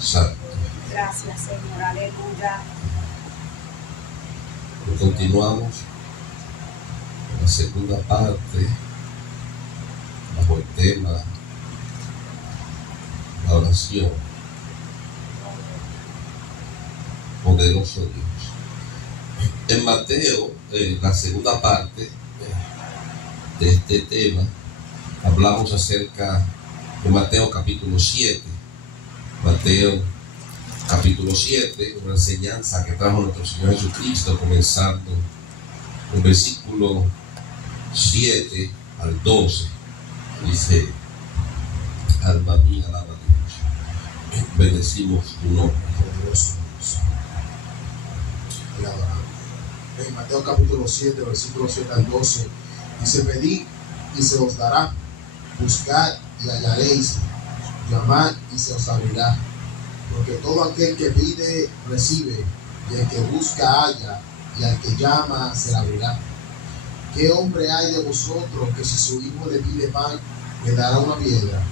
santo. Gracias, Señor. Aleluya. Y continuamos en la segunda parte bajo el tema la oración. Poderoso Dios. En Mateo, en la segunda parte de este tema, hablamos acerca de Mateo capítulo 7. Mateo capítulo 7, una enseñanza que trajo nuestro Señor Jesucristo, comenzando el versículo 7 al 12. Dice: alma mía, alaba a Dios. Bendecimos tu nombre. En Mateo capítulo 7, versículo 7 al 12, dice: pedid y se os dará, buscad y hallaréis, llamad y se os abrirá. Porque todo aquel que pide, recibe, y el que busca, halla, y al que llama, se le abrirá. ¿Qué hombre hay de vosotros que si su hijo le pide pan, le dará una piedra?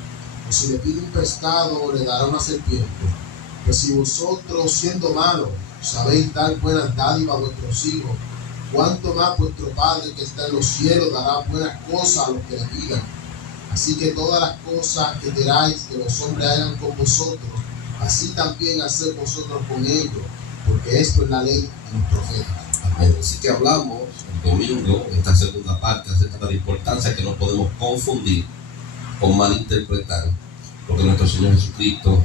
O si le pide un pescado, le dará una serpiente? Pues si vosotros, siendo malos, sabéis dar buenas dádivas a vuestros hijos, cuánto más vuestro Padre que está en los cielos dará buenas cosas a los que le pidan. Así que todas las cosas que queráis que los hombres hagan con vosotros, así también haced vosotros con ellos, porque esto es la ley y los profetas. Amén. Así que hablamos el domingo, en esta segunda parte, acerca de la importancia que no podemos confundir o malinterpretar lo que nuestro Señor Jesucristo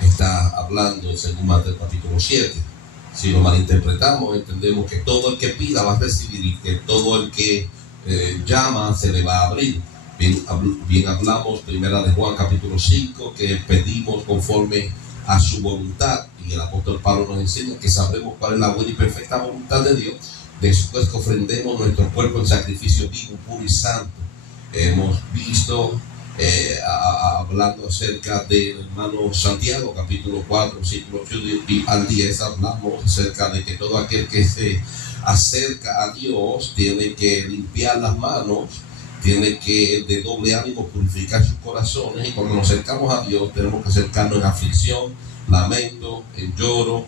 está hablando en 2 Mateo capítulo 7. Si lo malinterpretamos, entendemos que todo el que pida va a recibir, y que todo el que llama se le va a abrir. Bien hablamos primera de Juan capítulo 5, que pedimos conforme a su voluntad, y el apóstol Pablo nos enseña que sabremos cuál es la buena y perfecta voluntad de Dios después que ofrendemos nuestro cuerpo en sacrificio vivo, puro y santo. Hemos visto hablando acerca del hermano Santiago capítulo 4 versículo 8 y al 10, hablamos acerca de que todo aquel que se acerca a Dios tiene que limpiar las manos, tiene que de doble ánimo purificar sus corazones, y cuando nos acercamos a Dios tenemos que acercarnos en aflicción, lamento, en lloro,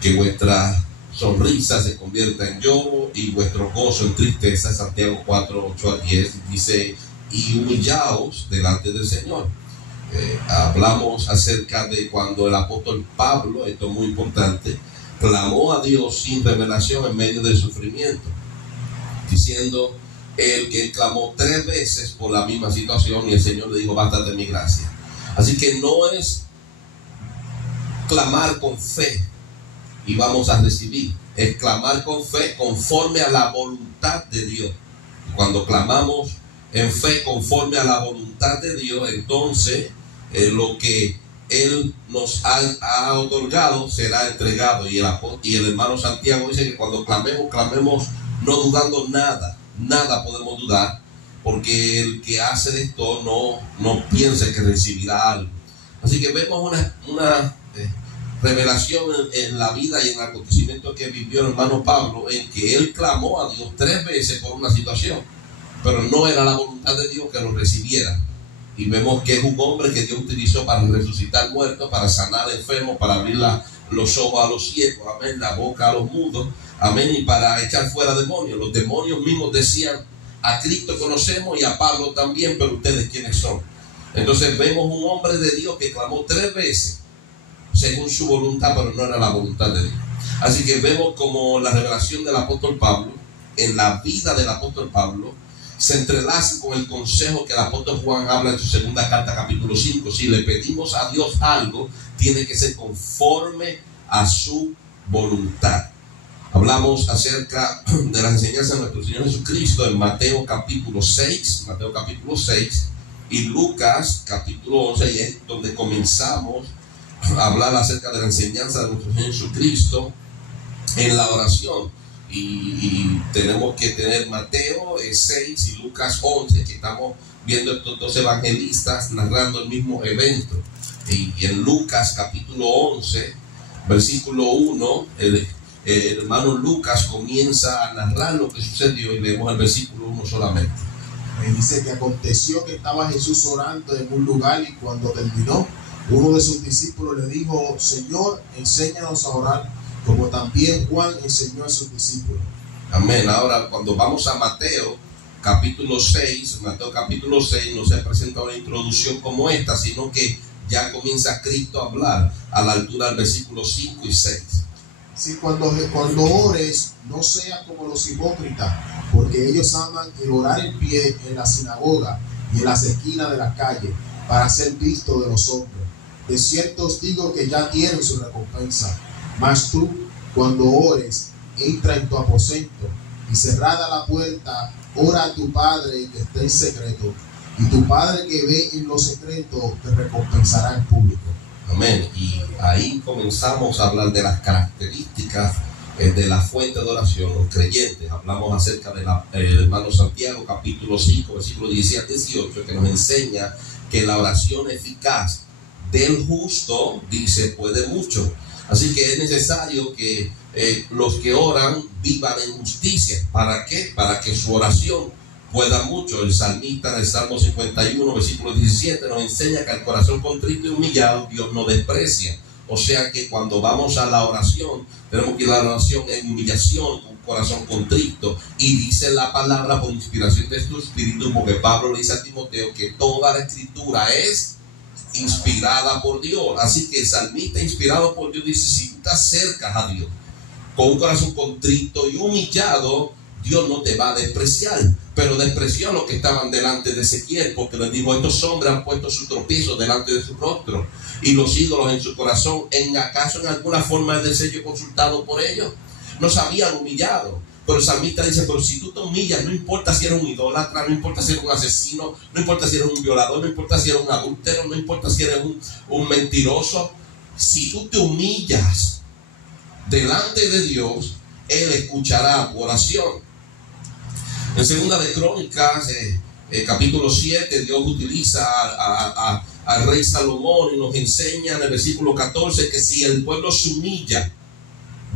que vuestra sonrisa se convierta en lloro y vuestro gozo en tristeza. Santiago 4, 8 al 10 dice: y humillaos delante del Señor. Hablamos acerca de cuando el apóstol Pablo, esto es muy importante, clamó a Dios sin revelación en medio del sufrimiento, diciendo el que clamó 3 veces por la misma situación, y el Señor le dijo: bástate mi gracia. Así que no es clamar con fe y vamos a recibir, es clamar con fe conforme a la voluntad de Dios. Cuando clamamos en fe conforme a la voluntad de Dios, entonces lo que Él nos ha otorgado será entregado. Y el hermano Santiago dice que cuando clamemos no dudando nada podemos dudar, porque el que hace esto no piense que recibirá algo. Así que vemos una revelación en la vida y en el acontecimiento que vivió el hermano Pablo, en que él clamó a Dios 3 veces por una situación, pero no era la voluntad de Dios que lo recibiera. Y vemos que es un hombre que Dios utilizó para resucitar muertos, para sanar enfermos, para abrir los ojos a los ciegos, amén, la boca a los mudos, amén, y para echar fuera demonios. Los demonios mismos decían: a Cristo conocemos y a Pablo también, pero ustedes ¿quiénes son? Entonces vemos un hombre de Dios que clamó 3 veces según su voluntad, pero no era la voluntad de Dios. Así que vemos como la revelación del apóstol Pablo, en la vida del apóstol Pablo, se entrelaza con el consejo que el apóstol Juan habla en su segunda carta capítulo 5. Si le pedimos a Dios algo, tiene que ser conforme a su voluntad. Hablamos acerca de la enseñanza de nuestro Señor Jesucristo en Mateo capítulo 6 y Lucas capítulo 11, y es donde comenzamos a hablar acerca de la enseñanza de nuestro Señor Jesucristo en la oración. Y tenemos que tener Mateo 6 y Lucas 11, que estamos viendo estos 2 evangelistas narrando el mismo evento. Y en Lucas capítulo 11 versículo 1, el hermano Lucas comienza a narrar lo que sucedió, y leemos el versículo 1 solamente. Y dice que aconteció que estaba Jesús orando en un lugar, y cuando terminó, Uno de sus discípulos le dijo: Señor, enséñanos a orar, como también Juan enseñó a sus discípulos. Amén. Ahora, cuando vamos a Mateo capítulo 6, no se presenta una introducción como esta, sino que ya comienza Cristo a hablar a la altura del versículo 5 y 6. Sí, cuando ores, no seas como los hipócritas, porque ellos aman el orar en pie en la sinagoga y en las esquinas de la calle, para ser visto de los hombres. De cierto os digo que ya tienen su recompensa. Mas tú, cuando ores, entra en tu aposento, y cerrada la puerta, ora a tu Padre que está en secreto, y tu Padre que ve en lo secreto te recompensará en público. Amén. Y ahí comenzamos a hablar de las características de la fuente de oración, los creyentes. Hablamos acerca del hermano Santiago, capítulo 5, versículos 17 al 18, que nos enseña que la oración eficaz del justo, dice, puede mucho. Así que es necesario que los que oran vivan en justicia. ¿Para qué? Para que su oración pueda mucho. El salmista en el Salmo 51, versículo 17, nos enseña que el corazón contrito y humillado Dios no desprecia. O sea que cuando vamos a la oración, tenemos que ir a la oración en humillación, con un corazón contrito. Y dice la palabra por inspiración de tu espíritu, porque Pablo le dice a Timoteo que toda la escritura es inspirada por Dios. Así que el salmista inspirado por Dios dice: si tú te acercas a Dios con un corazón contrito y humillado, Dios no te va a despreciar. Pero despreció a los que estaban delante de Ezequiel, porque les dijo: estos hombres han puesto su tropiezo delante de su rostro y los ídolos en su corazón. ¿Acaso en alguna forma de ser yo consultado por ellos? No se habían humillado. Pero el salmista dice: pero si tú te humillas, no importa si eres un idólatra, no importa si eres un asesino, no importa si eres un violador, no importa si eres un adúltero, no importa si eres un mentiroso. Si tú te humillas delante de Dios, Él escuchará tu oración. En Segunda de Crónicas, capítulo 7, Dios utiliza al rey Salomón y nos enseña en el versículo 14 que si el pueblo se humilla,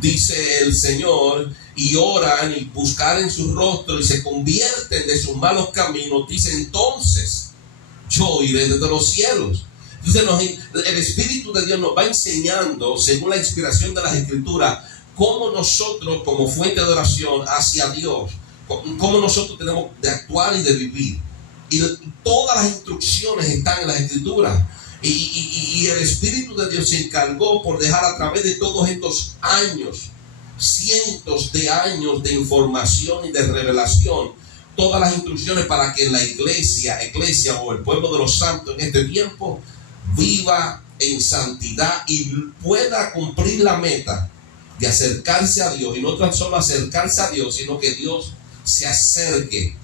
dice el Señor, y oran y buscaren su rostro y se convierten de sus malos caminos, dice: entonces yo oiré desde los cielos. Entonces el Espíritu de Dios nos va enseñando, según la inspiración de las Escrituras, cómo nosotros como fuente de oración hacia Dios, cómo nosotros tenemos de actuar y de vivir. Y todas las instrucciones están en las Escrituras. Y el Espíritu de Dios se encargó por dejar a través de todos estos años, cientos de años de información y de revelación, todas las instrucciones para que la iglesia o el pueblo de los santos en este tiempo viva en santidad y pueda cumplir la meta de acercarse a Dios. Y no tan solo acercarse a Dios, sino que Dios se acerque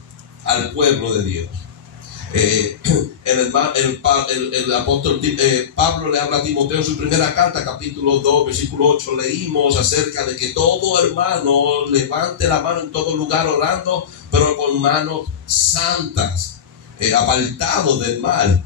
al pueblo de Dios. El apóstol Pablo le habla a Timoteo en su primera carta, capítulo 2, versículo 8. Leímos acerca de que todo hermano levante la mano en todo lugar orando, pero con manos santas, apartados del mal.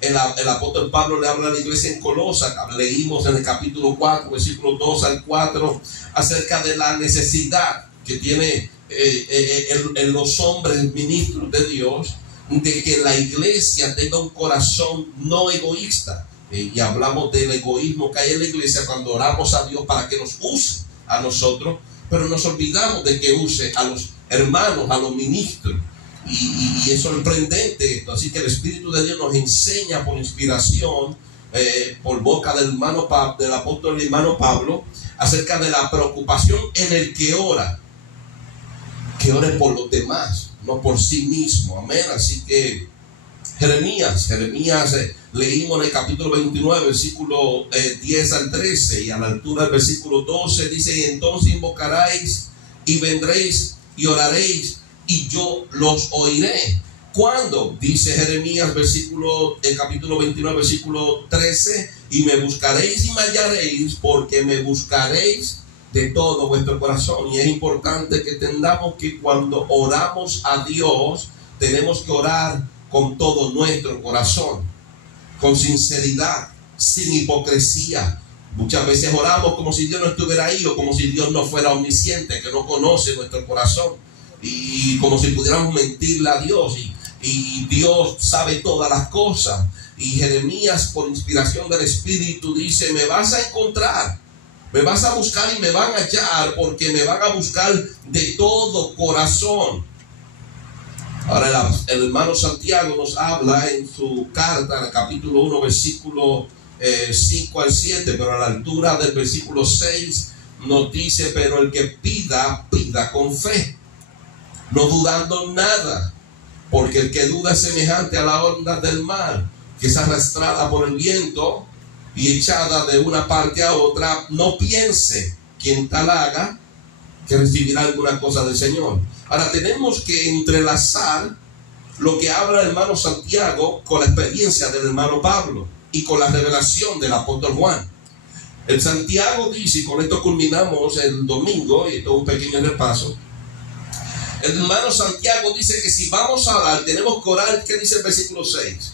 El apóstol Pablo le habla a la iglesia en Colosa. Leímos en el capítulo 4, versículo 2 al 4, acerca de la necesidad que tiene en los hombres ministros de Dios, de que la iglesia tenga un corazón no egoísta. Y hablamos del egoísmo que hay en la iglesia cuando oramos a Dios para que nos use a nosotros, pero nos olvidamos de que use a los hermanos, a los ministros. Y es sorprendente esto. Así que el Espíritu de Dios nos enseña por inspiración, por boca del apóstol hermano Pablo, acerca de la preocupación en el que ora. Que ore por los demás, no por sí mismo. Amén. Así que Jeremías, leímos en el capítulo 29, versículo 10 al 13, y a la altura del versículo 12 dice: y entonces invocaréis y vendréis y oraréis y yo los oiré. ¿Cuándo? Dice Jeremías, capítulo 29, versículo 13: y me buscaréis y me hallaréis, porque me buscaréis de todo vuestro corazón. Y es importante que entendamos que cuando oramos a Dios, tenemos que orar con todo nuestro corazón, con sinceridad, sin hipocresía. Muchas veces oramos como si Dios no estuviera ahí, o como si Dios no fuera omnisciente, que no conoce nuestro corazón, y como si pudiéramos mentirle a Dios, y Dios sabe todas las cosas. y Jeremías, por inspiración del Espíritu, dice: me vas a encontrar, me vas a buscar y me van a hallar, porque me van a buscar de todo corazón. Ahora el hermano Santiago nos habla en su carta, en el capítulo 1, versículo 5 al 7, pero a la altura del versículo 6 nos dice: pero el que pida, pida con fe, no dudando nada, porque el que duda es semejante a la onda del mar, que es arrastrada por el viento y echada de una parte a otra. No piense quien tal haga que recibirá alguna cosa del Señor. Ahora tenemos que entrelazar lo que habla el hermano Santiago con la experiencia del hermano Pablo y con la revelación del apóstol Juan. El Santiago dice, y con esto culminamos el domingo, y esto es un pequeño repaso. El hermano Santiago dice que si vamos a orar, tenemos que orar. ¿Qué dice el versículo 6?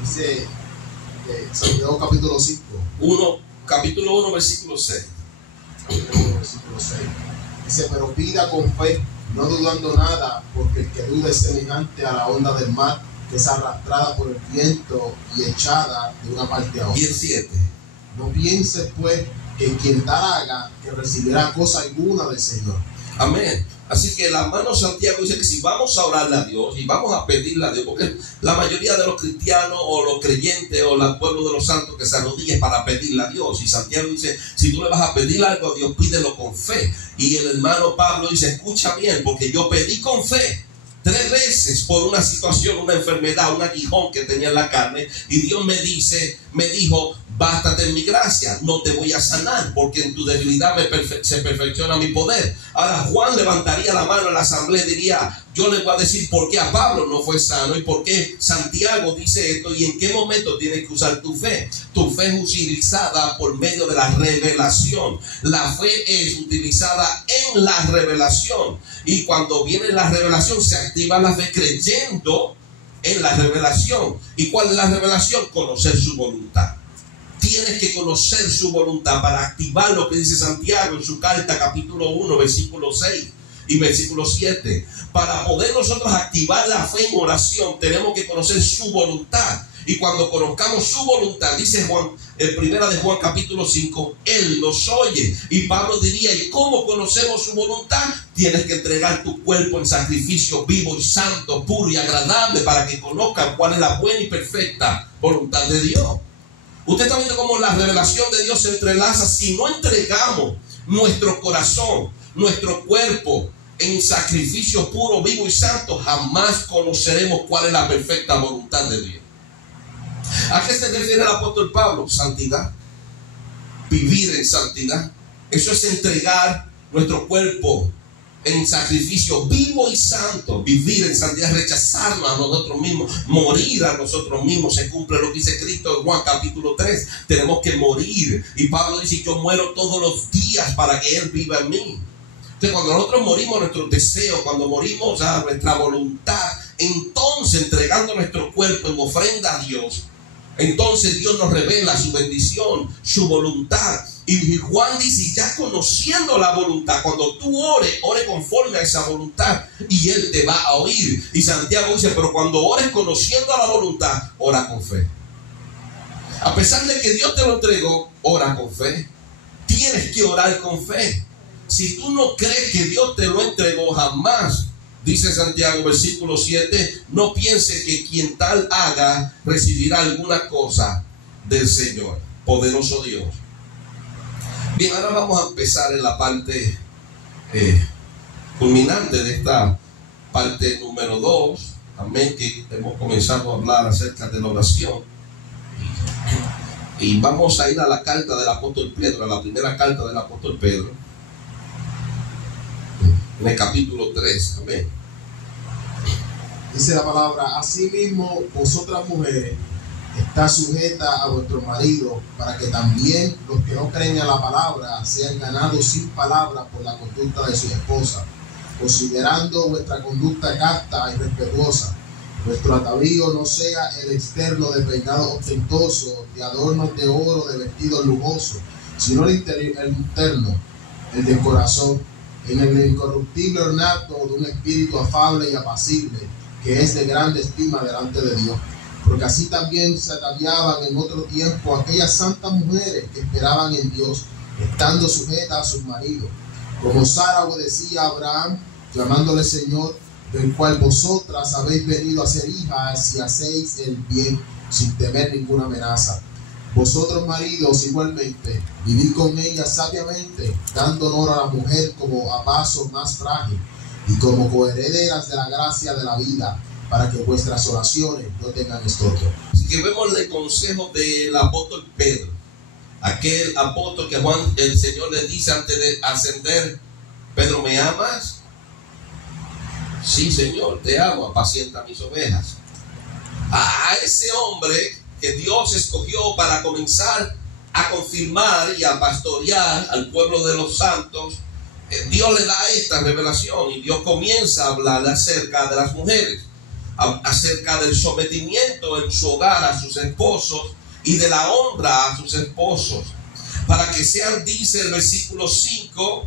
Dice Santiago capítulo 5. Capítulo 1, versículo 6. Versículo 6. Dice: pero pida con fe, no dudando nada, porque el que duda es semejante a la onda del mar, que es arrastrada por el viento y echada de una parte a otra. Y el 7. No piense pues que quien tal haga que recibirá cosa alguna del Señor. Amén. Así que el hermano Santiago dice que si vamos a orarle a Dios y vamos a pedirle a Dios, porque la mayoría de los cristianos o los creyentes o el pueblo de los santos que se arrodillen para pedirle a Dios, y Santiago dice: si tú le vas a pedir algo a Dios, pídelo con fe. Y el hermano Pablo dice: escucha bien, porque yo pedí con fe 3 veces por una situación, una enfermedad, un aguijón que tenía en la carne, y Dios me dijo: bástate en mi gracia, no te voy a sanar, porque en tu debilidad se perfecciona mi poder. Ahora Juan levantaría la mano en la asamblea y diría: yo les voy a decir por qué a Pablo no fue sano y por qué Santiago dice esto y en qué momento tienes que usar tu fe. Tu fe es utilizada por medio de la revelación. La fe es utilizada en la revelación, y cuando viene la revelación se activa la fe creyendo en la revelación. ¿Y cuál es la revelación? Conocer su voluntad. Tienes que conocer su voluntad para activar lo que dice Santiago en su carta capítulo 1, versículo 6 y versículo 7. Para poder nosotros activar la fe en oración, tenemos que conocer su voluntad. Y cuando conozcamos su voluntad, dice Juan, en primera de Juan capítulo 5, Él nos oye. Y Pablo diría: ¿y cómo conocemos su voluntad? Tienes que entregar tu cuerpo en sacrificio vivo y santo, puro y agradable, para que conozcan cuál es la buena y perfecta voluntad de Dios. Usted está viendo cómo la revelación de Dios se entrelaza. Si no entregamos nuestro corazón, nuestro cuerpo en sacrificio puro, vivo y santo, jamás conoceremos cuál es la perfecta voluntad de Dios. ¿A qué se refiere el apóstol Pablo? Santidad. Vivir en santidad. Eso es entregar nuestro cuerpo en sacrificio vivo y santo. Vivir en santidad, rechazarnos a nosotros mismos, morir a nosotros mismos. Se cumple lo que dice Cristo en Juan capítulo 3. Tenemos que morir. Y Pablo dice: yo muero todos los días para que Él viva en mí. Entonces, cuando nosotros morimos nuestros deseos, cuando morimos a nuestra voluntad, entonces entregando nuestro cuerpo en ofrenda a Dios, entonces Dios nos revela su bendición, su voluntad. Y Juan dice: ya conociendo la voluntad, cuando tú ore conforme a esa voluntad y Él te va a oír. Y Santiago dice: pero cuando ores conociendo la voluntad, ora con fe. A pesar de que Dios te lo entregó, ora con fe. Tienes que orar con fe. Si tú no crees que Dios te lo entregó, jamás, dice Santiago, versículo 7, no piense que quien tal haga recibirá alguna cosa del Señor. Poderoso Dios. Bien, ahora vamos a empezar en la parte culminante de esta parte número 2. Amén, que hemos comenzado a hablar acerca de la oración. Y vamos a ir a la carta del apóstol Pedro, a la primera carta del apóstol Pedro, en el capítulo 3. Amén. Dice la palabra: asimismo, vosotras mujeres, está sujeta a vuestro marido, para que también los que no creen a la palabra sean ganados sin palabra por la conducta de su esposa, considerando vuestra conducta casta y respetuosa. Vuestro atavío no sea el externo de peinado ostentoso, de adornos de oro, de vestidos lujosos, sino el interno, el del corazón, en el incorruptible ornato de un espíritu afable y apacible, que es de grande estima delante de Dios. porque así también se ataviaban en otro tiempo aquellas santas mujeres que esperaban en Dios, estando sujetas a sus maridos, como Sara obedecía a Abraham, llamándole Señor, del cual vosotras habéis venido a ser hijas y hacéis el bien sin temer ninguna amenaza. Vosotros, maridos, igualmente, vivid con ella sabiamente, dando honor a la mujer como a vaso más frágil y como coherederas de la gracia de la vida, para que vuestras oraciones no tengan estorbo. Así que vemos el consejo del apóstol Pedro, aquel apóstol que el Señor le dice antes de ascender: Pedro, ¿me amas? Sí, Señor, te amo, apacienta mis ovejas. A ese hombre que Dios escogió para comenzar a confirmar y a pastorear al pueblo de los santos, Dios le da esta revelación y Dios comienza a hablar acerca de las mujeres, acerca del sometimiento en su hogar a sus esposos y de la honra a sus esposos, para que sean, dice el versículo 5,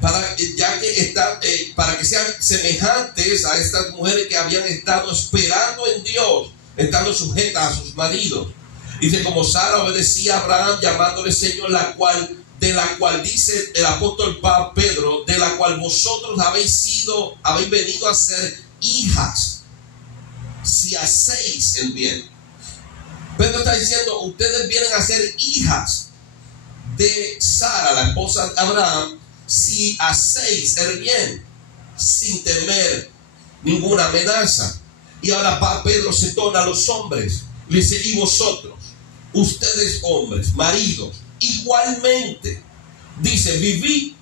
para que sean semejantes a estas mujeres que habían estado esperando en Dios, estando sujetas a sus maridos. Dice, como Sara obedecía a Abraham, llamándole Señor, de la cual dice el apóstol Pedro, de la cual vosotros habéis venido a ser hijas, si hacéis el bien. Pedro está diciendo, ustedes vienen a ser hijas de Sara, la esposa de Abraham, si hacéis el bien, sin temer ninguna amenaza. Y ahora Pedro se torna a los hombres, le dice, y vosotros, ustedes hombres, maridos, igualmente, dice, vivid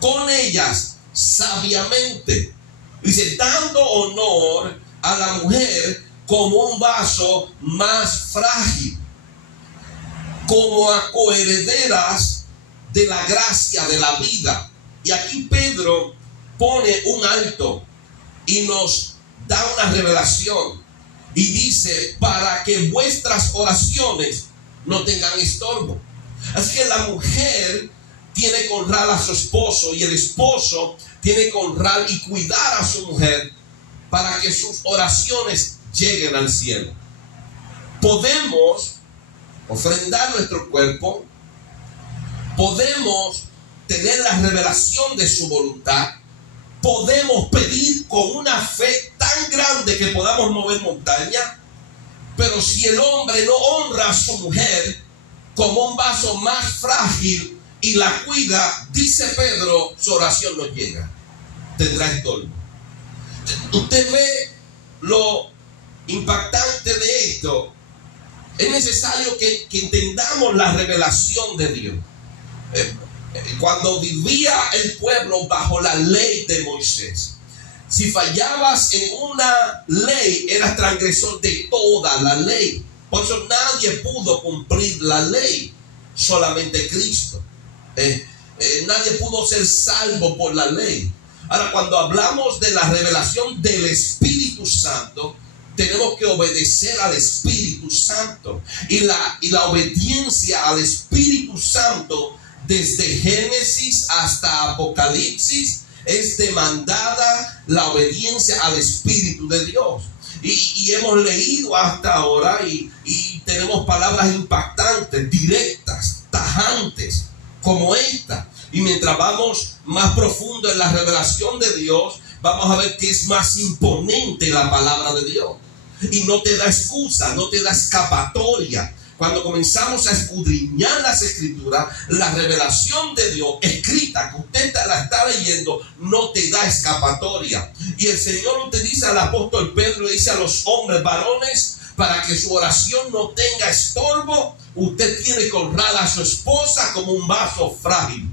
con ellas sabiamente, dice, dando honor a la mujer como un vaso más frágil, como a coherederas de la gracia de la vida. Y aquí Pedro pone un alto y nos da una revelación y dice, para que vuestras oraciones no tengan estorbo. Así que la mujer tiene que honrar a su esposo y el esposo tiene que honrar y cuidar a su mujer para que sus oraciones lleguen al cielo. Podemos ofrendar nuestro cuerpo, podemos tener la revelación de su voluntad, podemos pedir con una fe tan grande que podamos mover montaña, pero si el hombre no honra a su mujer como un vaso más frágil y la cuida, dice Pedro, su oración no llega, tendrá estorbo. Usted ve lo impactante de esto. Es necesario que entendamos la revelación de Dios. Cuando vivía el pueblo bajo la ley de Moisés, si fallabas en una ley, eras transgresor de toda la ley. Por eso nadie pudo cumplir la ley, solamente Cristo. Nadie pudo ser salvo por la ley. Ahora, cuando hablamos de la revelación del Espíritu Santo, tenemos que obedecer al Espíritu Santo. Y la obediencia al Espíritu Santo, desde Génesis hasta Apocalipsis, es demandada la obediencia al Espíritu de Dios. Y hemos leído hasta ahora y tenemos palabras impactantes, directas, tajantes, como esta. Y mientras vamos más profundo en la revelación de Dios, vamos a ver que es más imponente la palabra de Dios. Y no te da excusa, no te da escapatoria. Cuando comenzamos a escudriñar las escrituras, la revelación de Dios escrita que usted la está leyendo no te da escapatoria. Y el Señor utiliza al apóstol Pedro, le dice a los hombres varones, para que su oración no tenga estorbo, usted tiene que honrar a su esposa como un vaso frágil.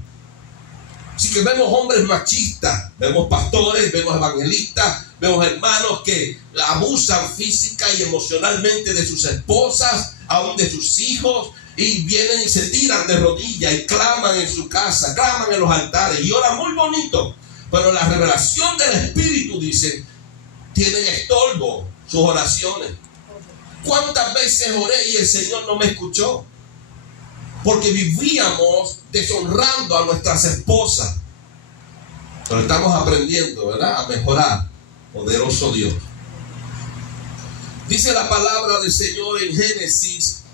Así que vemos hombres machistas, vemos pastores, vemos evangelistas, vemos hermanos que abusan física y emocionalmente de sus esposas, aún de sus hijos, y vienen y se tiran de rodillas y claman en su casa, claman en los altares y oran muy bonito. Pero la revelación del Espíritu dice, tienen estorbo sus oraciones. ¿Cuántas veces oré y el Señor no me escuchó? Porque vivíamos deshonrando a nuestras esposas. Pero estamos aprendiendo, ¿verdad?, a mejorar. Poderoso Dios. Dice la palabra del Señor en Génesis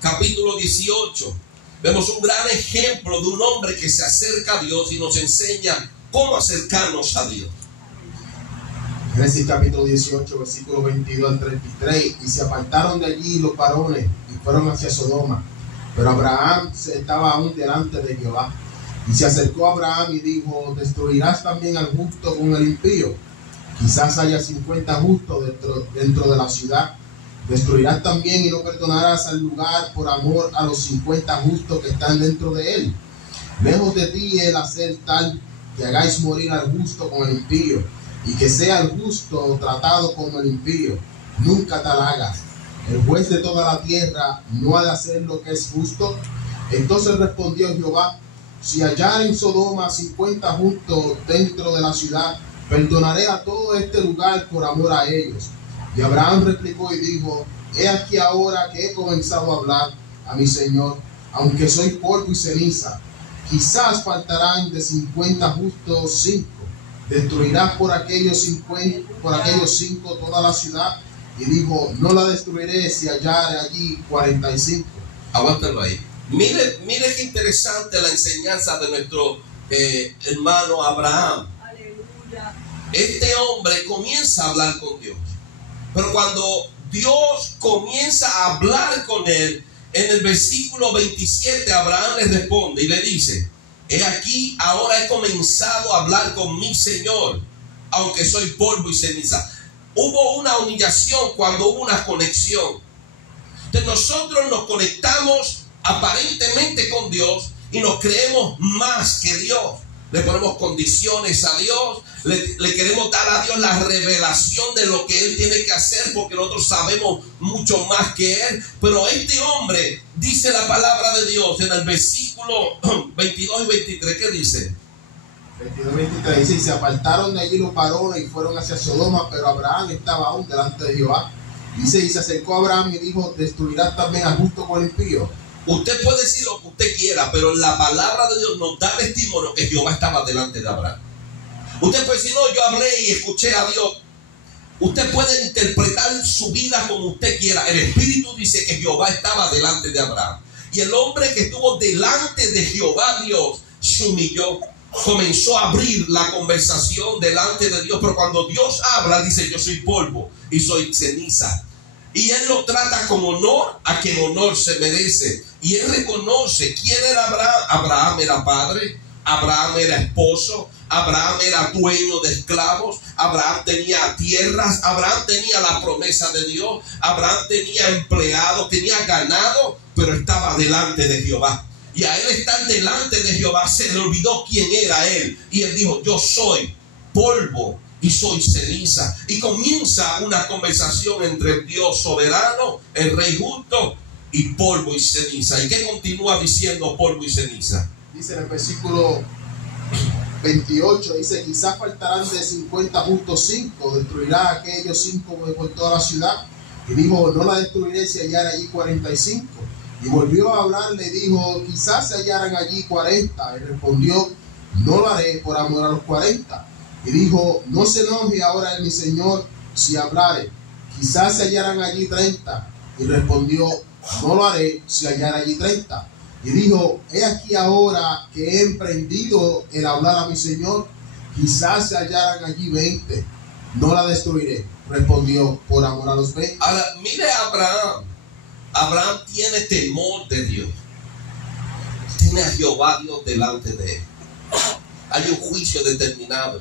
capítulo 18. Vemos un gran ejemplo de un hombre que se acerca a Dios y nos enseña cómo acercarnos a Dios. Génesis capítulo 18, versículo 22 al 33. Y se apartaron de allí los varones y fueron hacia Sodoma. Pero Abraham estaba aún delante de Jehová. Y se acercó a Abraham y dijo: ¿destruirás también al justo con el impío? Quizás haya 50 justos dentro de la ciudad. ¿Destruirás también y no perdonarás al lugar por amor a los 50 justos que están dentro de él? Lejos de ti el hacer tal que hagáis morir al justo con el impío, y que sea el justo tratado como el impío. Nunca tal hagas. El juez de toda la tierra no ha de hacer lo que es justo. Entonces respondió Jehová: si hallar en Sodoma 50 justos dentro de la ciudad, perdonaré a todo este lugar por amor a ellos. Y Abraham replicó y dijo: he aquí ahora que he comenzado a hablar a mi Señor, aunque soy polvo y ceniza. Quizás faltarán de 50 justos 5. ¿Destruirás por aquellos 5 toda la ciudad? Y dijo: no la destruiré si hallare allí 45. Aguántalo ahí. Mire qué interesante la enseñanza de nuestro hermano Abraham. Aleluya. Este hombre comienza a hablar con Dios. Pero cuando Dios comienza a hablar con él, en el versículo 27 Abraham le responde y le dice: he aquí ahora he comenzado a hablar con mi Señor, aunque soy polvo y ceniza. Hubo una humillación cuando hubo una conexión. Entonces nosotros nos conectamos aparentemente con Dios y nos creemos más que Dios. Le ponemos condiciones a Dios, le queremos dar a Dios la revelación de lo que Él tiene que hacer, porque nosotros sabemos mucho más que Él. Pero este hombre, dice la palabra de Dios en el versículo 22 y 23, ¿qué dice? 22-23 dice: y se apartaron de allí los varones y fueron hacia Sodoma, pero Abraham estaba aún delante de Jehová. Dice: y se acercó a Abraham y dijo: ¿destruirás también al justo con el impío? Usted puede decir lo que usted quiera, pero la palabra de Dios nos da testimonio que Jehová estaba delante de Abraham. Usted puede decir: no, yo hablé y escuché a Dios. Usted puede interpretar su vida como usted quiera. El Espíritu dice que Jehová estaba delante de Abraham. Y el hombre que estuvo delante de Jehová Dios se humilló, comenzó a abrir la conversación delante de Dios. Pero cuando Dios habla, dice: yo soy polvo y soy ceniza. Y Él lo trata con honor a quien honor se merece. Y Él reconoce quién era Abraham. Abraham era padre, Abraham era esposo, Abraham era dueño de esclavos, Abraham tenía tierras, Abraham tenía la promesa de Dios, Abraham tenía empleados, tenía ganado, pero estaba delante de Jehová. Y a él estar delante de Jehová se le olvidó quién era él. Y él dijo: yo soy polvo y soy ceniza. Y comienza una conversación entre Dios soberano, el Rey justo, y polvo y ceniza. ¿Y qué continúa diciendo polvo y ceniza? Dice en el versículo 28, dice: quizás faltarán de 50 justos 5, ¿destruirá aquellos 5 por toda la ciudad? Y dijo: no la destruiré si hallar allí 45. Y volvió a hablarle y dijo: quizás se hallaran allí 40. Y respondió: no lo haré por amor a los 40. Y dijo: no se enoje ahora mi Señor si hablare, quizás se hallaran allí 30. Y respondió: no lo haré si hallara allí 30. Y dijo: he aquí ahora que he emprendido el hablar a mi Señor, quizás se hallaran allí 20. No la destruiré. Respondió: por amor a los 20. Ahora, mire a Abraham. Abraham tiene temor de Dios. Tiene a Jehová Dios delante de él. Hay un juicio determinado.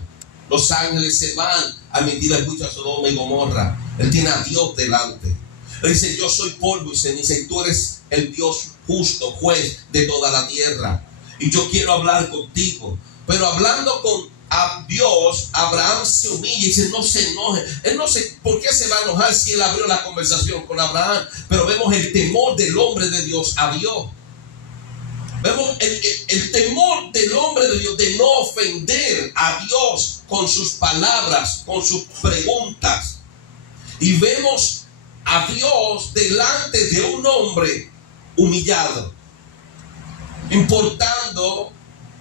Los ángeles se van a emitir el juicio a Sodoma y Gomorra. Él tiene a Dios delante. Él dice: yo soy polvo y ceniza, y tú eres el Dios justo, juez de toda la tierra. Y yo quiero hablar contigo. Pero hablando con Dios, Abraham se humilla y dice: no se enoje. Él no sé por qué se va a enojar si él abrió la conversación con Abraham. Pero vemos el temor del hombre de Dios a Dios. Vemos el temor del hombre de Dios de no ofender a Dios con sus palabras, con sus preguntas. Y vemos a Dios delante de un hombre humillado, importando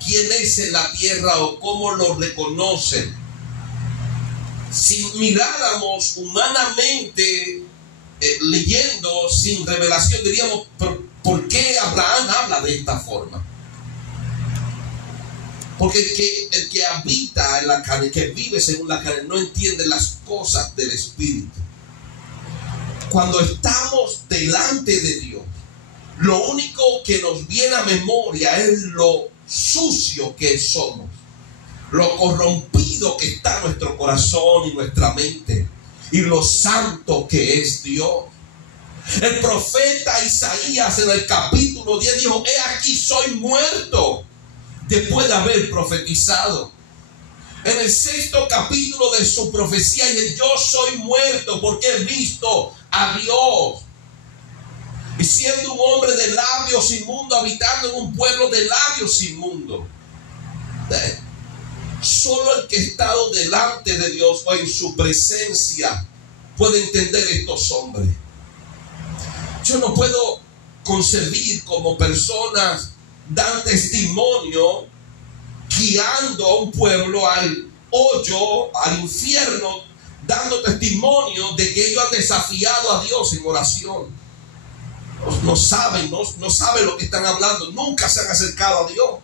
quién es en la tierra o cómo lo reconocen. si miráramos humanamente, leyendo sin revelación, diríamos, ¿por qué Abraham habla de esta forma? Porque el que habita en la carne, que vive según la carne, no entiende las cosas del Espíritu. Cuando estamos delante de Dios, lo único que nos viene a memoria es lo sucio que somos, lo corrompido que está nuestro corazón y nuestra mente, y lo santo que es Dios. El profeta Isaías en el capítulo 10 dijo: he aquí soy muerto, después de haber profetizado. En el 6º capítulo de su profecía dice: yo soy muerto porque he visto a Dios. Y siendo un hombre de labios inmundos, habitando en un pueblo de labios inmundos. Solo el que ha estado delante de Dios o en su presencia puede entender estos hombres. Yo no puedo concebir como personas dan testimonio guiando a un pueblo al hoyo, al infierno, dando testimonio de que ellos han desafiado a Dios en oración. No saben lo que están hablando, nunca se han acercado a Dios.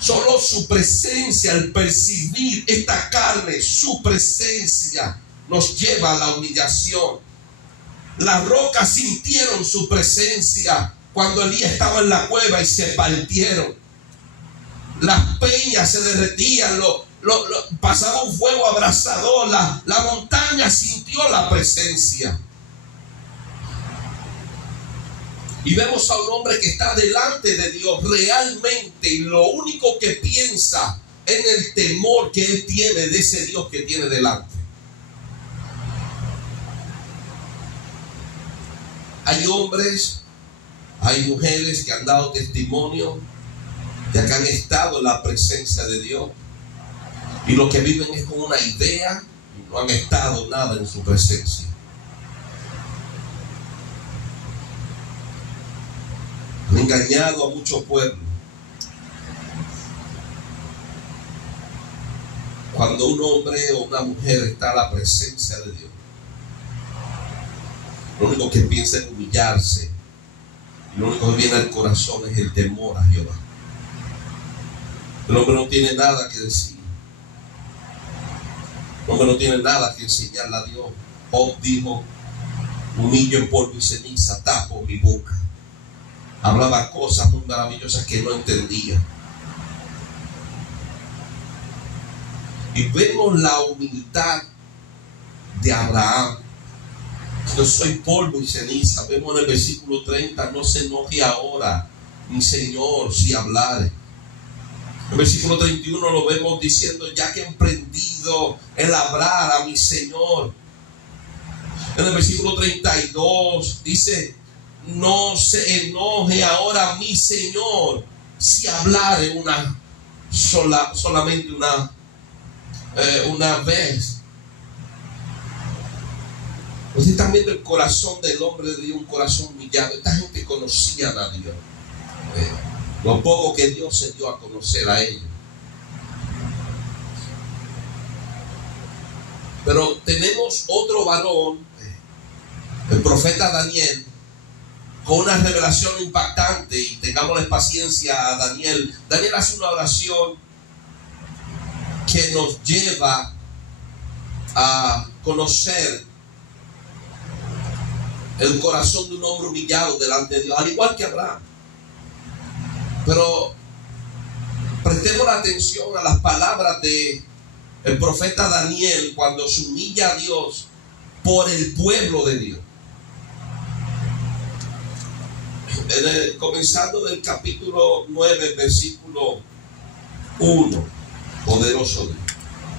Solo su presencia, el percibir esta carne, su presencia nos lleva a la humillación. Las rocas sintieron su presencia cuando Elías estaba en la cueva y se partieron. Las peñas se derretían, pasaba un fuego abrasador, la montaña sintió la presencia. Y vemos a un hombre que está delante de Dios realmente, y lo único que piensa en el temor que él tiene de ese Dios que tiene delante. Hay hombres, hay mujeres que han dado testimonio de que han estado en la presencia de Dios, y lo que viven es con una idea y no han estado nada en su presencia. Han engañado a muchos pueblos. Cuando un hombre o una mujer está en la presencia de Dios, lo único que piensa es humillarse, y lo único que viene al corazón es el temor a Jehová. El hombre no tiene nada que decir. El hombre no tiene nada que enseñarle a Dios. Job dijo: humillo en polvo y ceniza, tapo mi boca. Hablaba cosas muy maravillosas que no entendía. Y vemos la humildad de Abraham. Yo soy polvo y ceniza. Vemos en el versículo 30: no se enoje ahora mi Señor si hablare. En el versículo 31 lo vemos diciendo: ya que he emprendido el labrar a mi Señor. En el versículo 32 dice: no se enoje ahora mi Señor si hablare solamente una vez. Ustedes están viendo el corazón del hombre de Dios, un corazón humillado. Esta gente conocían a Dios, lo poco que Dios se dio a conocer a ellos. Pero tenemos otro varón, el profeta Daniel, con una revelación impactante, y tengámosle paciencia a Daniel. Daniel hace una oración que nos lleva a conocer el corazón de un hombre humillado delante de Dios, al igual que Abraham. Pero prestemos la atención a las palabras de el profeta Daniel cuando se humilla a Dios por el pueblo de Dios. Comenzando del capítulo 9, versículo 1, poderoso Dios.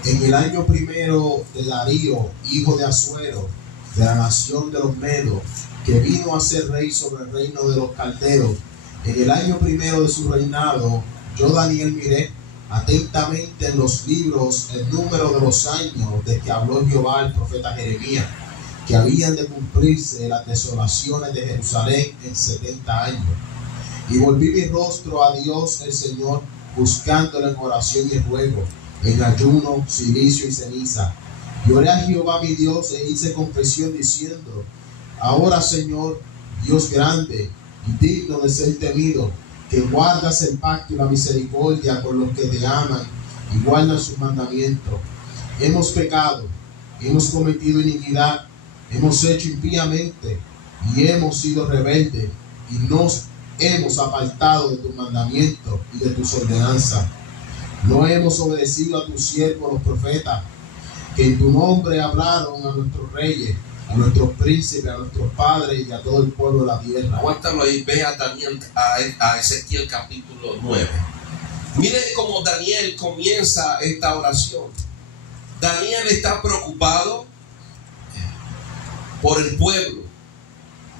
En el año primero de Darío, hijo de Asuero, de la nación de los Medos, que vino a ser rey sobre el reino de los caldeos, en el año primero de su reinado, yo Daniel miré atentamente en los libros el número de los años de que habló Jehová al profeta Jeremías, que habían de cumplirse las desolaciones de Jerusalén en 70 años. Y volví mi rostro a Dios el Señor, buscándolo en oración y en ruego, en ayuno, cilicio y ceniza. Y oré a Jehová mi Dios e hice confesión diciendo: ahora, Señor, Dios grande y digno de ser temido, que guardas el pacto y la misericordia con los que te aman y guardan sus mandamientos. Hemos pecado, hemos cometido iniquidad, hemos hecho impíamente y hemos sido rebeldes y nos hemos apartado de tus mandamientos y de tus ordenanzas. No hemos obedecido a tus siervos los profetas, que en tu nombre hablaron a nuestros reyes, a nuestros príncipes, a nuestros padres y a todo el pueblo de la tierra. Aguántalo ahí, ve a Daniel, a Ezequiel capítulo 9. Mire cómo Daniel comienza esta oración. Daniel está preocupado por el pueblo.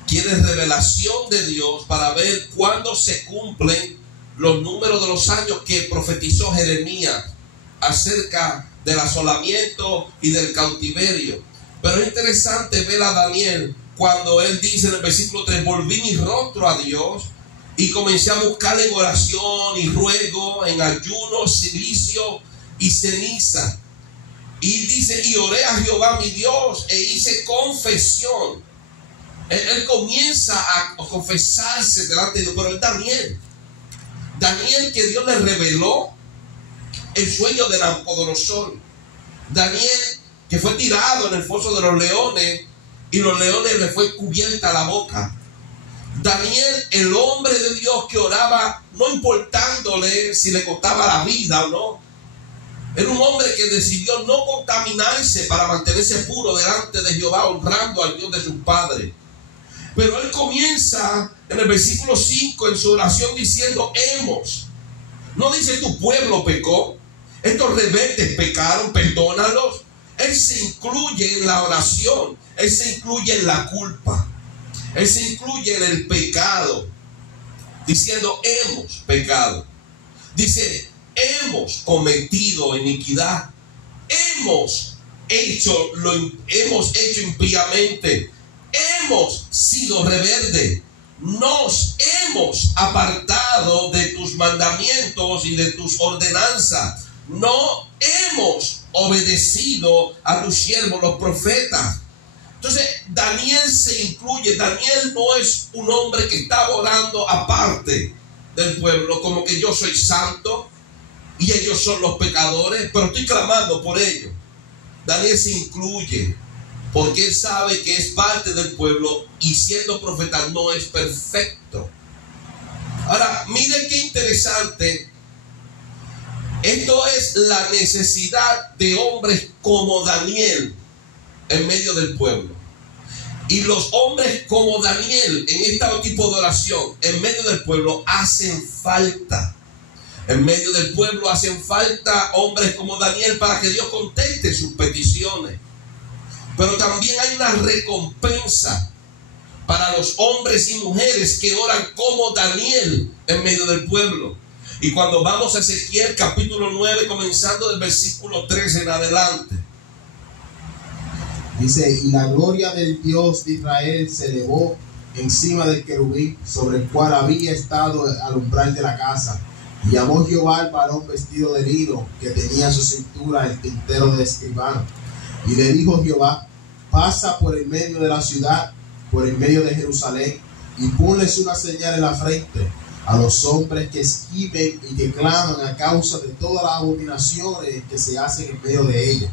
Quiere revelación de Dios para ver cuándo se cumplen los números de los años que profetizó Jeremías acerca del asolamiento y del cautiverio. Pero es interesante ver a Daniel cuando él dice en el versículo 3: volví mi rostro a Dios y comencé a buscarle en oración y ruego, en ayuno, silicio y ceniza. Y dice: y oré a Jehová mi Dios e hice confesión. Él comienza a confesarse delante de Dios, pero es Daniel que Dios le reveló el sueño de Nabucodonosor. Daniel que fue tirado en el foso de los leones y los leones le fue cubierta la boca. Daniel, el hombre de Dios que oraba no importándole si le costaba la vida o no. Era un hombre que decidió no contaminarse para mantenerse puro delante de Jehová, honrando al Dios de sus padres. Pero él comienza en el versículo 5 en su oración diciendo: no dice tu pueblo pecó, estos rebeldes pecaron, perdónalos. Él se incluye en la oración, él se incluye en la culpa, él se incluye en el pecado, diciendo: hemos pecado. Dice: hemos cometido iniquidad, hemos hecho impíamente, hemos sido rebeldes, nos hemos apartado de tus mandamientos y de tus ordenanzas, no hemos obedecido a tus siervos los profetas. Entonces Daniel se incluye. Daniel no es un hombre que está orando aparte del pueblo, como que yo soy santo y ellos son los pecadores, pero estoy clamando por ellos. Daniel se incluye porque él sabe que es parte del pueblo y siendo profeta no es perfecto. Ahora, mire qué interesante. Esto es la necesidad de hombres como Daniel en medio del pueblo. Y los hombres como Daniel en este tipo de oración en medio del pueblo hacen falta. En medio del pueblo hacen falta hombres como Daniel para que Dios conteste sus peticiones. Pero también hay una recompensa para los hombres y mujeres que oran como Daniel en medio del pueblo. Y cuando vamos a Ezequiel capítulo 9, comenzando del versículo 13 en adelante, dice: y la gloria del Dios de Israel se elevó encima del querubín sobre el cual había estado al umbral de la casa. Y llamó Jehová al varón vestido de lino que tenía en su cintura el tintero de escribano. Y le dijo Jehová: pasa por el medio de la ciudad, por el medio de Jerusalén, y ponles una señal en la frente a los hombres que escriben y que claman a causa de todas las abominaciones que se hacen en medio de ella.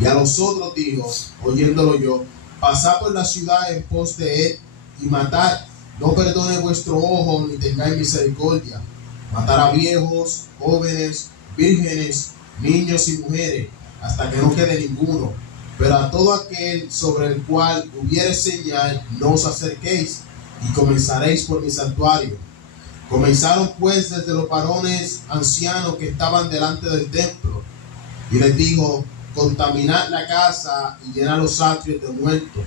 Y a los otros dijo, oyéndolo yo: pasad por la ciudad en pos de él y matad, no perdone vuestro ojo ni tengáis misericordia. Matar a viejos, jóvenes, vírgenes, niños y mujeres, hasta que no quede ninguno. Pero a todo aquel sobre el cual hubiere señal, no os acerquéis, y comenzaréis por mi santuario. Comenzaron pues desde los varones ancianos que estaban delante del templo, y les dijo: contaminad la casa y llenad los atrios de muertos.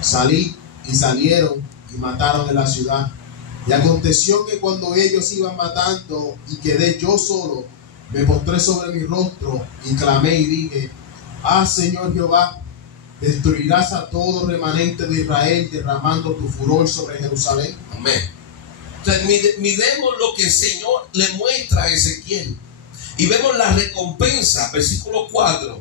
Salid, y salieron y mataron en la ciudad. Y aconteció que cuando ellos iban matando y quedé yo solo, me postré sobre mi rostro y clamé y dije: Señor Jehová, destruirás a todo remanente de Israel, derramando tu furor sobre Jerusalén. Amén. Entonces, miremos lo que el Señor le muestra a Ezequiel y vemos la recompensa, versículo 4.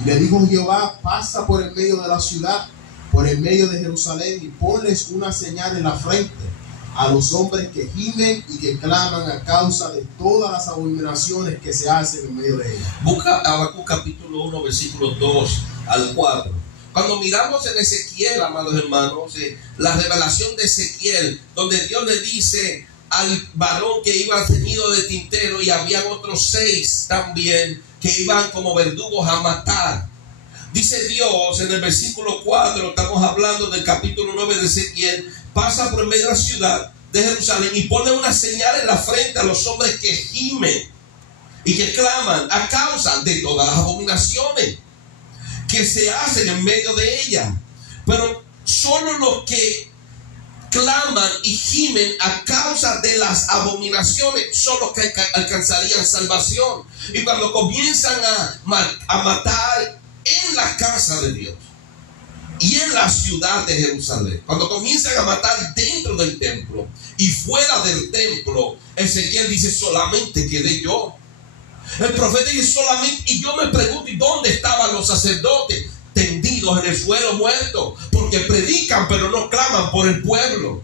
Y le dijo Jehová: pasa por el medio de la ciudad, por el medio de Jerusalén, y ponles una señal en la frente a los hombres que gimen y que claman a causa de todas las abominaciones que se hacen en medio de ella. Busca Habacuc capítulo 1, versículos 2 al 4. Cuando miramos en Ezequiel, amados hermanos, la revelación de Ezequiel, donde Dios le dice al varón que iba ceñido de tintero, y habían otros 6 también que iban como verdugos a matar. Dice Dios en el versículo 4, estamos hablando del capítulo 9 de Ezequiel: pasa por medio de la ciudad de Jerusalén y pone una señal en la frente a los hombres que gimen y que claman a causa de todas las abominaciones que se hacen en medio de ella. Pero solo los que claman y gimen a causa de las abominaciones son los que alcanzarían salvación. Y cuando comienzan a matar en la casa de Dios y en la ciudad de Jerusalén, cuando comienzan a matar dentro del templo y fuera del templo, Ezequiel dice: solamente quedé yo. El profeta dice: solamente. Y yo me pregunto: ¿y dónde estaban los sacerdotes? Tendidos en el suelo, muertos, porque predican pero no claman por el pueblo.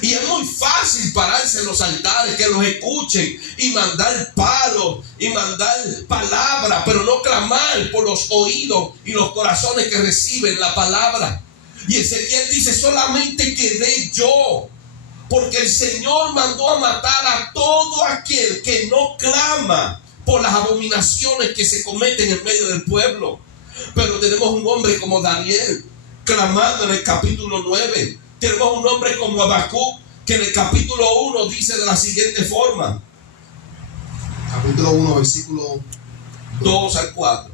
Y es muy fácil pararse en los altares, que los escuchen y mandar palos y mandar palabras, pero no clamar por los oídos y los corazones que reciben la palabra. Y Ezequiel dice: solamente quedé yo, porque el Señor mandó a matar a todo aquel que no clama por las abominaciones que se cometen en medio del pueblo. Pero tenemos un hombre como Daniel clamando en el capítulo 9. Tenemos un hombre como Habacuc, que en el capítulo 1 dice de la siguiente forma. Capítulo 1, versículo 2 al 4.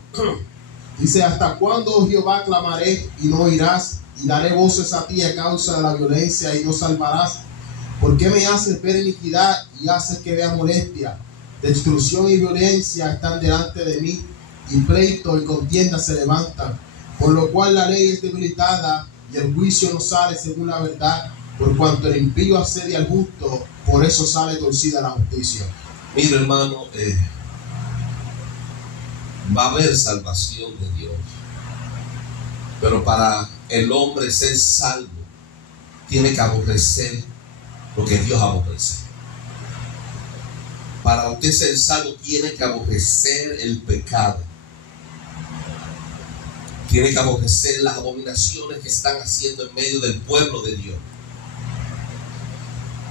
Dice: ¿hasta cuándo, oh Jehová, clamaré y no oirás? Y daré voces a ti a causa de la violencia y no salvarás. ¿Por qué me haces ver iniquidad y haces que vea molestia? Destrucción y violencia están delante de mí, y pleito y contienda se levantan. Por lo cual la ley es debilitada y el juicio no sale según la verdad. Por cuanto el impío asedia al justo, por eso sale torcida la justicia. Mira, hermano, va a haber salvación de Dios, pero para el hombre ser salvo tiene que aborrecer lo que Dios aborrece. Para usted ser salvo tiene que aborrecer el pecado, tiene que aborrecer las abominaciones que están haciendo en medio del pueblo de Dios.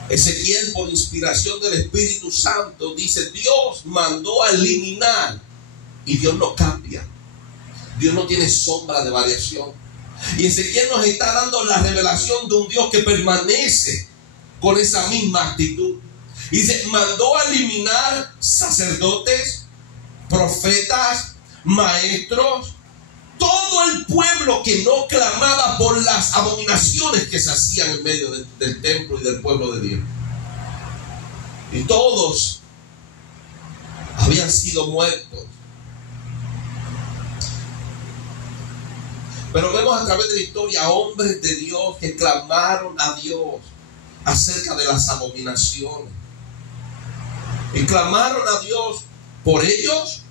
Ezequiel, por inspiración del Espíritu Santo, dice: Dios mandó a eliminar, y Dios no cambia. Dios no tiene sombra de variación. Y Ezequiel nos está dando la revelación de un Dios que permanece con esa misma actitud. Y dice: mandó a eliminar sacerdotes, profetas, maestros, todo el pueblo que no clamaba por las abominaciones que se hacían en medio del templo y del pueblo de Dios. Y todos habían sido muertos. Pero vemos a través de la historia hombres de Dios que clamaron a Dios acerca de las abominaciones. Y clamaron a Dios por ellos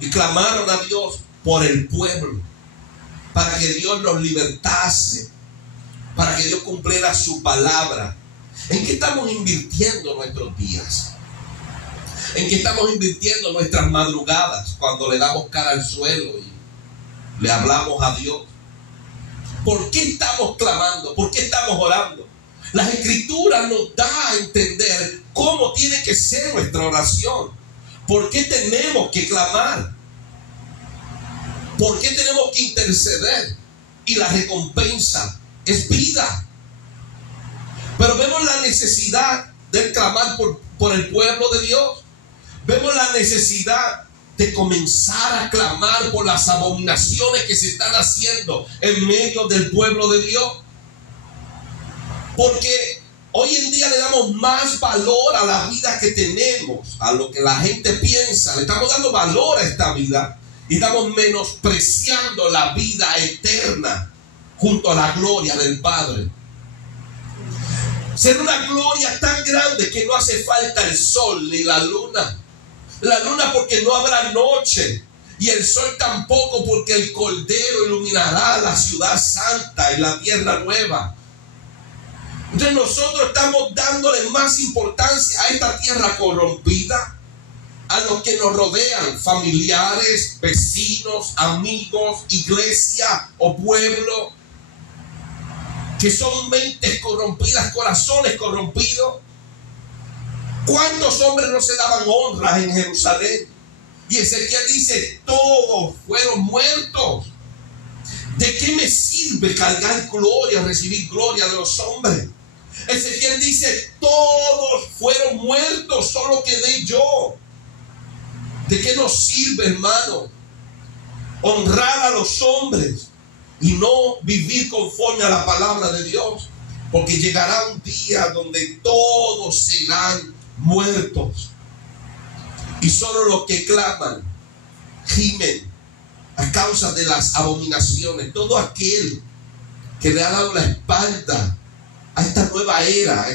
y clamaron a Dios por el pueblo, para que Dios los libertase, para que Dios cumpliera su palabra. ¿En qué estamos invirtiendo nuestros días? ¿En qué estamos invirtiendo nuestras madrugadas cuando le damos cara al suelo y le hablamos a Dios? ¿Por qué estamos clamando? ¿Por qué estamos orando? Las Escrituras nos da a entender cómo tiene que ser nuestra oración. ¿Por qué tenemos que clamar? ¿Por qué tenemos que interceder? Y la recompensa es vida. Pero vemos la necesidad de clamar por el pueblo de Dios. Vemos la necesidad de comenzar a clamar por las abominaciones que se están haciendo en medio del pueblo de Dios. Porque hoy en día le damos más valor a la vida que tenemos, a lo que la gente piensa. Le estamos dando valor a esta vida y estamos menospreciando la vida eterna junto a la gloria del Padre. Será una gloria tan grande que no hace falta el sol ni la luna. La luna porque no habrá noche y el sol tampoco, porque el Cordero iluminará la ciudad santa y la tierra nueva. Entonces nosotros estamos dándole más importancia a esta tierra corrompida, a los que nos rodean, familiares, vecinos, amigos, iglesia o pueblo, que son mentes corrompidas, corazones corrompidos. ¿Cuántos hombres no se daban honras en Jerusalén? Y Ezequiel dice, todos fueron muertos. ¿De qué me sirve cargar gloria, recibir gloria de los hombres? Ezequiel dice, todos fueron muertos, solo quedé yo. ¿De qué nos sirve, hermano, honrar a los hombres y no vivir conforme a la palabra de Dios? Porque llegará un día donde todos serán muertos, y solo los que claman, gimen a causa de las abominaciones, todo aquel que le ha dado la espalda a esta nueva era, a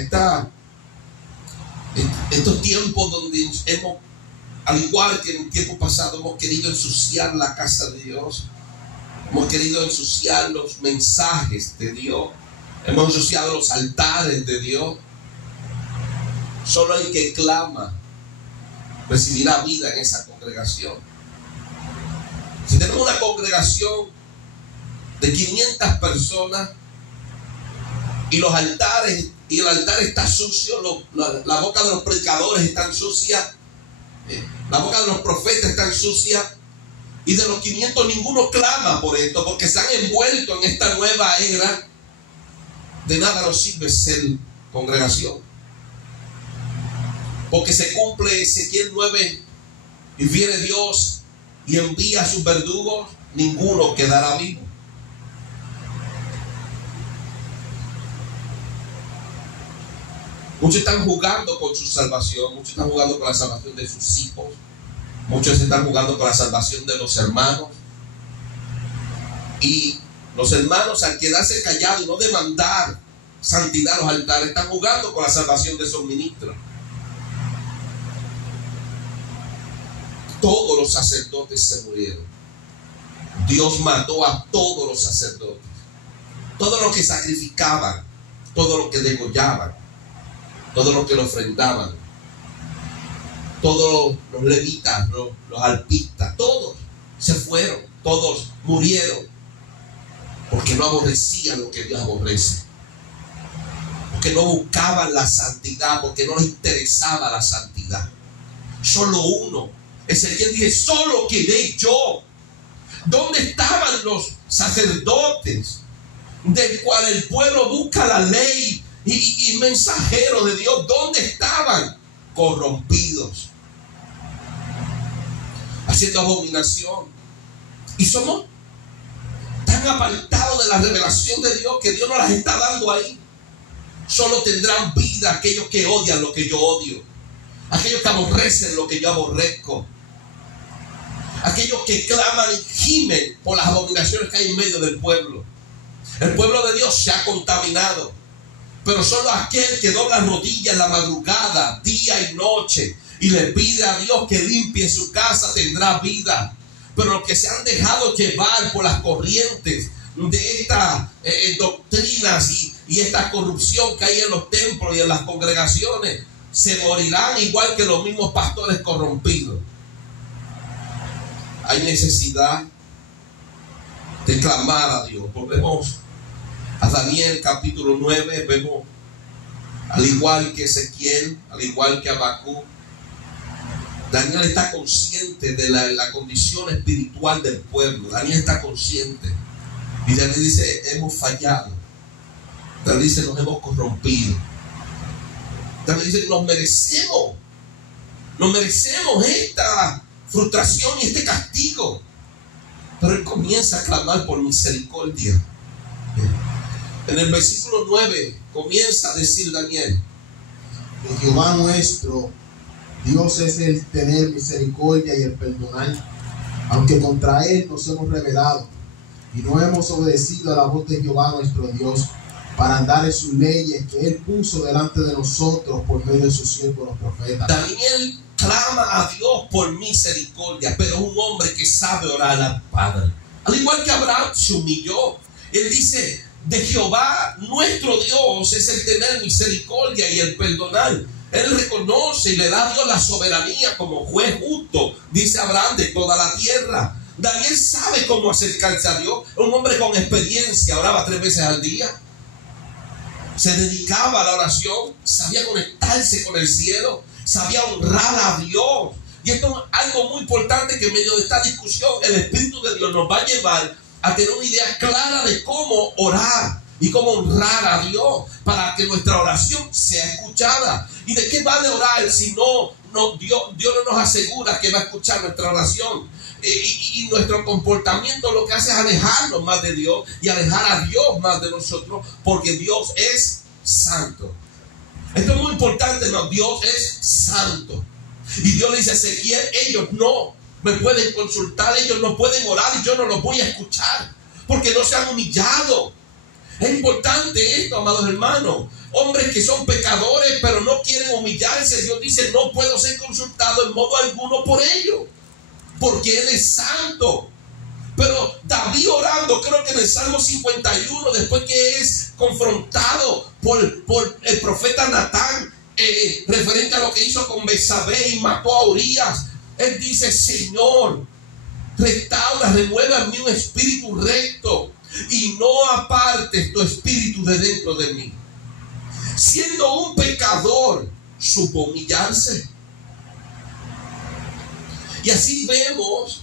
estos tiempos donde hemos, al igual que en el tiempo pasado, hemos querido ensuciar la casa de Dios, hemos querido ensuciar los mensajes de Dios, hemos ensuciado los altares de Dios. Solo el que clama recibirá vida en esa congregación. Si tenemos una congregación de 500 personas y los altares, y el altar está sucio, la boca de los predicadores está sucia, la boca de los profetas está sucia, y de los 500 ninguno clama por esto, porque se han envuelto en esta nueva era, de nada nos sirve ser congregación. Porque se cumple Ezequiel 9 y viene Dios y envía a sus verdugos, ninguno quedará vivo. Muchos están jugando con su salvación, muchos están jugando con la salvación de sus hijos, muchos están jugando con la salvación de los hermanos. Y los hermanos, al quedarse callados y no demandar santidad a los altares, están jugando con la salvación de esos ministros. Todos los sacerdotes se murieron. Dios mató a todos los sacerdotes, todos los que sacrificaban, todos los que degollaban, todos los que lo ofrendaban, todos los levitas, los alpistas, todos se fueron, todos murieron, porque no aborrecían lo que Dios aborrece, porque no buscaban la santidad, porque no les interesaba la santidad. Solo uno. Ezequiel dice, solo quedé yo. ¿Dónde estaban los sacerdotes del cual el pueblo busca la ley y mensajeros de Dios? ¿Dónde estaban? Corrompidos, haciendo abominación. Y somos tan apartados de la revelación de Dios que Dios nos las está dando ahí. Solo tendrán vida aquellos que odian lo que yo odio, aquellos que aborrecen lo que yo aborrezco, aquellos que claman y gimen por las abominaciones que hay en medio del pueblo. El pueblo de Dios se ha contaminado, pero solo aquel que dobla rodillas en la madrugada, día y noche, y le pide a Dios que limpie su casa, tendrá vida. Pero los que se han dejado llevar por las corrientes de estas doctrinas y esta corrupción que hay en los templos y en las congregaciones, se morirán igual que los mismos pastores corrompidos. Hay necesidad de clamar a Dios. Volvemos a Daniel capítulo 9, vemos, al igual que Ezequiel, al igual que Habacuc, Daniel está consciente de la condición espiritual del pueblo. Daniel está consciente. Y Daniel dice, hemos fallado. Daniel dice, nos hemos corrompido. Daniel dice, nos merecemos esta frustración y este castigo. Pero él comienza a clamar por misericordia. En el versículo 9 comienza a decir Daniel, el Jehová nuestro Dios es el tener misericordia y el perdonar, aunque contra él nos hemos rebelado y no hemos obedecido a la voz de Jehová nuestro Dios para andar en sus leyes que él puso delante de nosotros por medio de sus siervos los profetas. Daniel clama a Dios por misericordia, pero es un hombre que sabe orar al Padre. Al igual que Abraham se humilló. Él dice: de Jehová nuestro Dios es el tener misericordia y el perdonar. Él reconoce y le da a Dios la soberanía como juez justo, dice Abraham, de toda la tierra. Daniel sabe cómo acercarse a Dios. Un hombre con experiencia, oraba 3 veces al día, se dedicaba a la oración, sabía conectarse con el cielo, sabía honrar a Dios. Y esto es algo muy importante, que en medio de esta discusión el Espíritu de Dios nos va a llevar a tener una idea clara de cómo orar y cómo honrar a Dios para que nuestra oración sea escuchada. ¿Y de qué vale orar si Dios no nos asegura que va a escuchar nuestra oración? Y nuestro comportamiento lo que hace es alejarnos más de Dios y alejar a Dios más de nosotros, porque Dios es santo. Esto es muy importante, ¿no? Dios es santo. Y Dios le dice a Ezequiel: ellos no me pueden consultar, ellos no pueden orar y yo no los voy a escuchar porque no se han humillado. Es importante esto, amados hermanos. Hombres que son pecadores pero no quieren humillarse, Dios dice: no puedo ser consultado en modo alguno por ellos, porque Él es santo. Pero David orando, creo que en el Salmo 51, después que es confrontado por el profeta Natán, referente a lo que hizo con Betsabé y mató a Urías, él dice: Señor, restaura, renueva en mí un espíritu recto y no apartes tu espíritu de dentro de mí. Siendo un pecador, supo humillarse. Y así vemos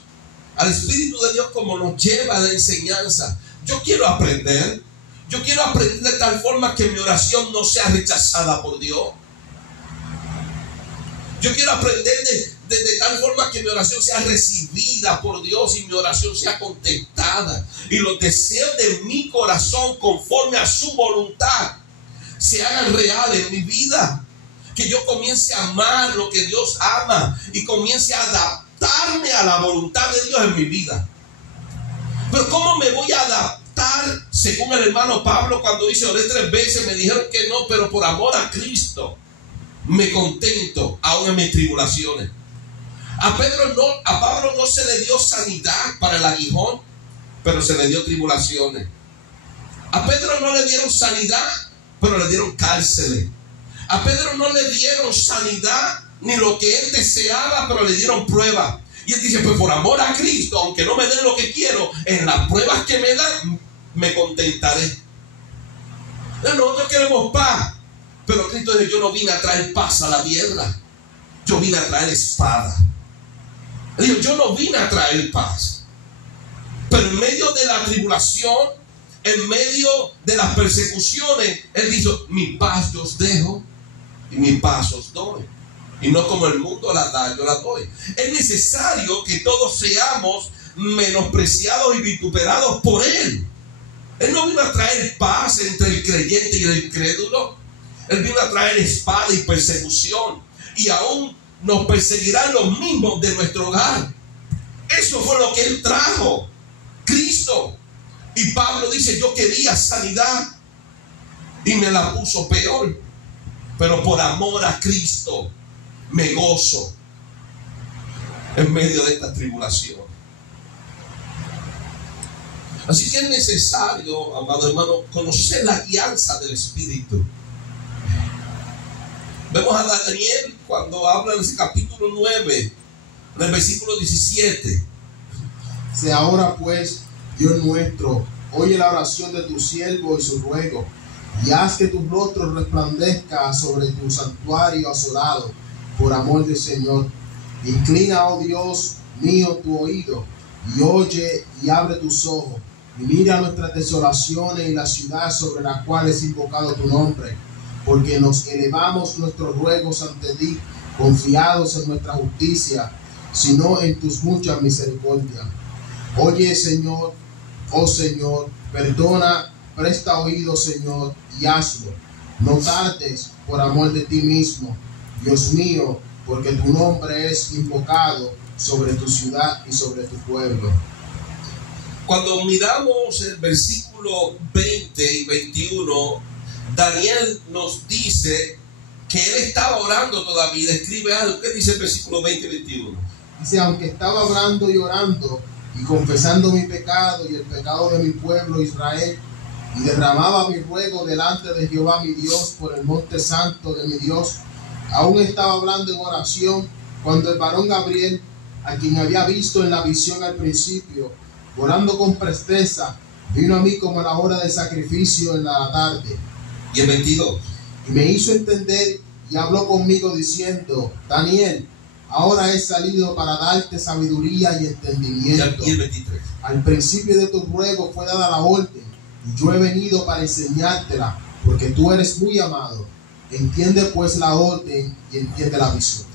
al Espíritu de Dios como nos lleva a la enseñanza. Yo quiero aprender de tal forma que mi oración no sea rechazada por Dios. Yo quiero aprender de tal forma que mi oración sea recibida por Dios y mi oración sea contestada. Y los deseos de mi corazón, conforme a su voluntad, se hagan reales en mi vida. Que yo comience a amar lo que Dios ama y comience a adaptarme a la voluntad de Dios en mi vida. Pero ¿cómo me voy a adaptar? Según el hermano Pablo, cuando dice: oré 3 veces, me dijeron que no, pero por amor a Cristo me contento aún en mis tribulaciones. A Pablo no se le dio sanidad para el aguijón, pero se le dio tribulaciones. A Pedro no le dieron sanidad, pero le dieron cárceles. A Pedro no le dieron sanidad ni lo que él deseaba, pero le dieron pruebas. Y él dice: pues por amor a Cristo, aunque no me den lo que quiero, en las pruebas que me dan, me contentaré. Nosotros queremos paz, pero Cristo dice: yo no vine a traer paz a la tierra, yo vine a traer espada. Él dijo: yo no vine a traer paz. Pero en medio de la tribulación, en medio de las persecuciones, Él dijo: mi paz yo os dejo y mi paz os doy. Y no como el mundo la da, yo la doy. Es necesario que todos seamos menospreciados y vituperados por Él. Él no vino a traer paz entre el creyente y el incrédulo. Él vino a traer espada y persecución. Y aún nos perseguirán los mismos de nuestro hogar. Eso fue lo que Él trajo, Cristo. Y Pablo dice: yo quería sanidad y me la puso peor, pero por amor a Cristo me gozo en medio de esta tribulación. Así que es necesario, amado hermano, conocer la guianza del Espíritu. Vemos a Daniel cuando habla en ese capítulo 9, en el versículo 17. Sea ahora pues, Dios nuestro, oye la oración de tu siervo y su ruego, y haz que tu rostro resplandezca sobre tu santuario asolado, por amor del Señor. Inclina, oh Dios mío, tu oído, y oye y abre tus ojos, y mira nuestras desolaciones y la ciudad sobre la cual es invocado tu nombre, porque nos elevamos nuestros ruegos ante ti, confiados en nuestra justicia, sino en tus muchas misericordias. Oye, Señor, oh Señor, perdona, presta oído, Señor, y hazlo. No tardes por amor de ti mismo, Dios mío, porque tu nombre es invocado sobre tu ciudad y sobre tu pueblo. Cuando miramos el versículo 20 y 21, Daniel nos dice que él estaba orando todavía. Describe algo. ¿Qué dice el versículo 20 y 21? Dice, aunque estaba orando y orando y confesando mi pecado y el pecado de mi pueblo Israel, y derramaba mi ruego delante de Jehová mi Dios por el monte santo de mi Dios, aún estaba hablando en oración cuando el varón Gabriel, a quien había visto en la visión al principio, orando con presteza, vino a mí como a la hora del sacrificio en la tarde. Y el 22. Y me hizo entender y habló conmigo diciendo, Daniel, ahora he salido para darte sabiduría y entendimiento. Y el 23. Al principio de tu ruego fue dada la orden, y yo he venido para enseñártela, porque tú eres muy amado. Entiende pues la orden y entiende la visión.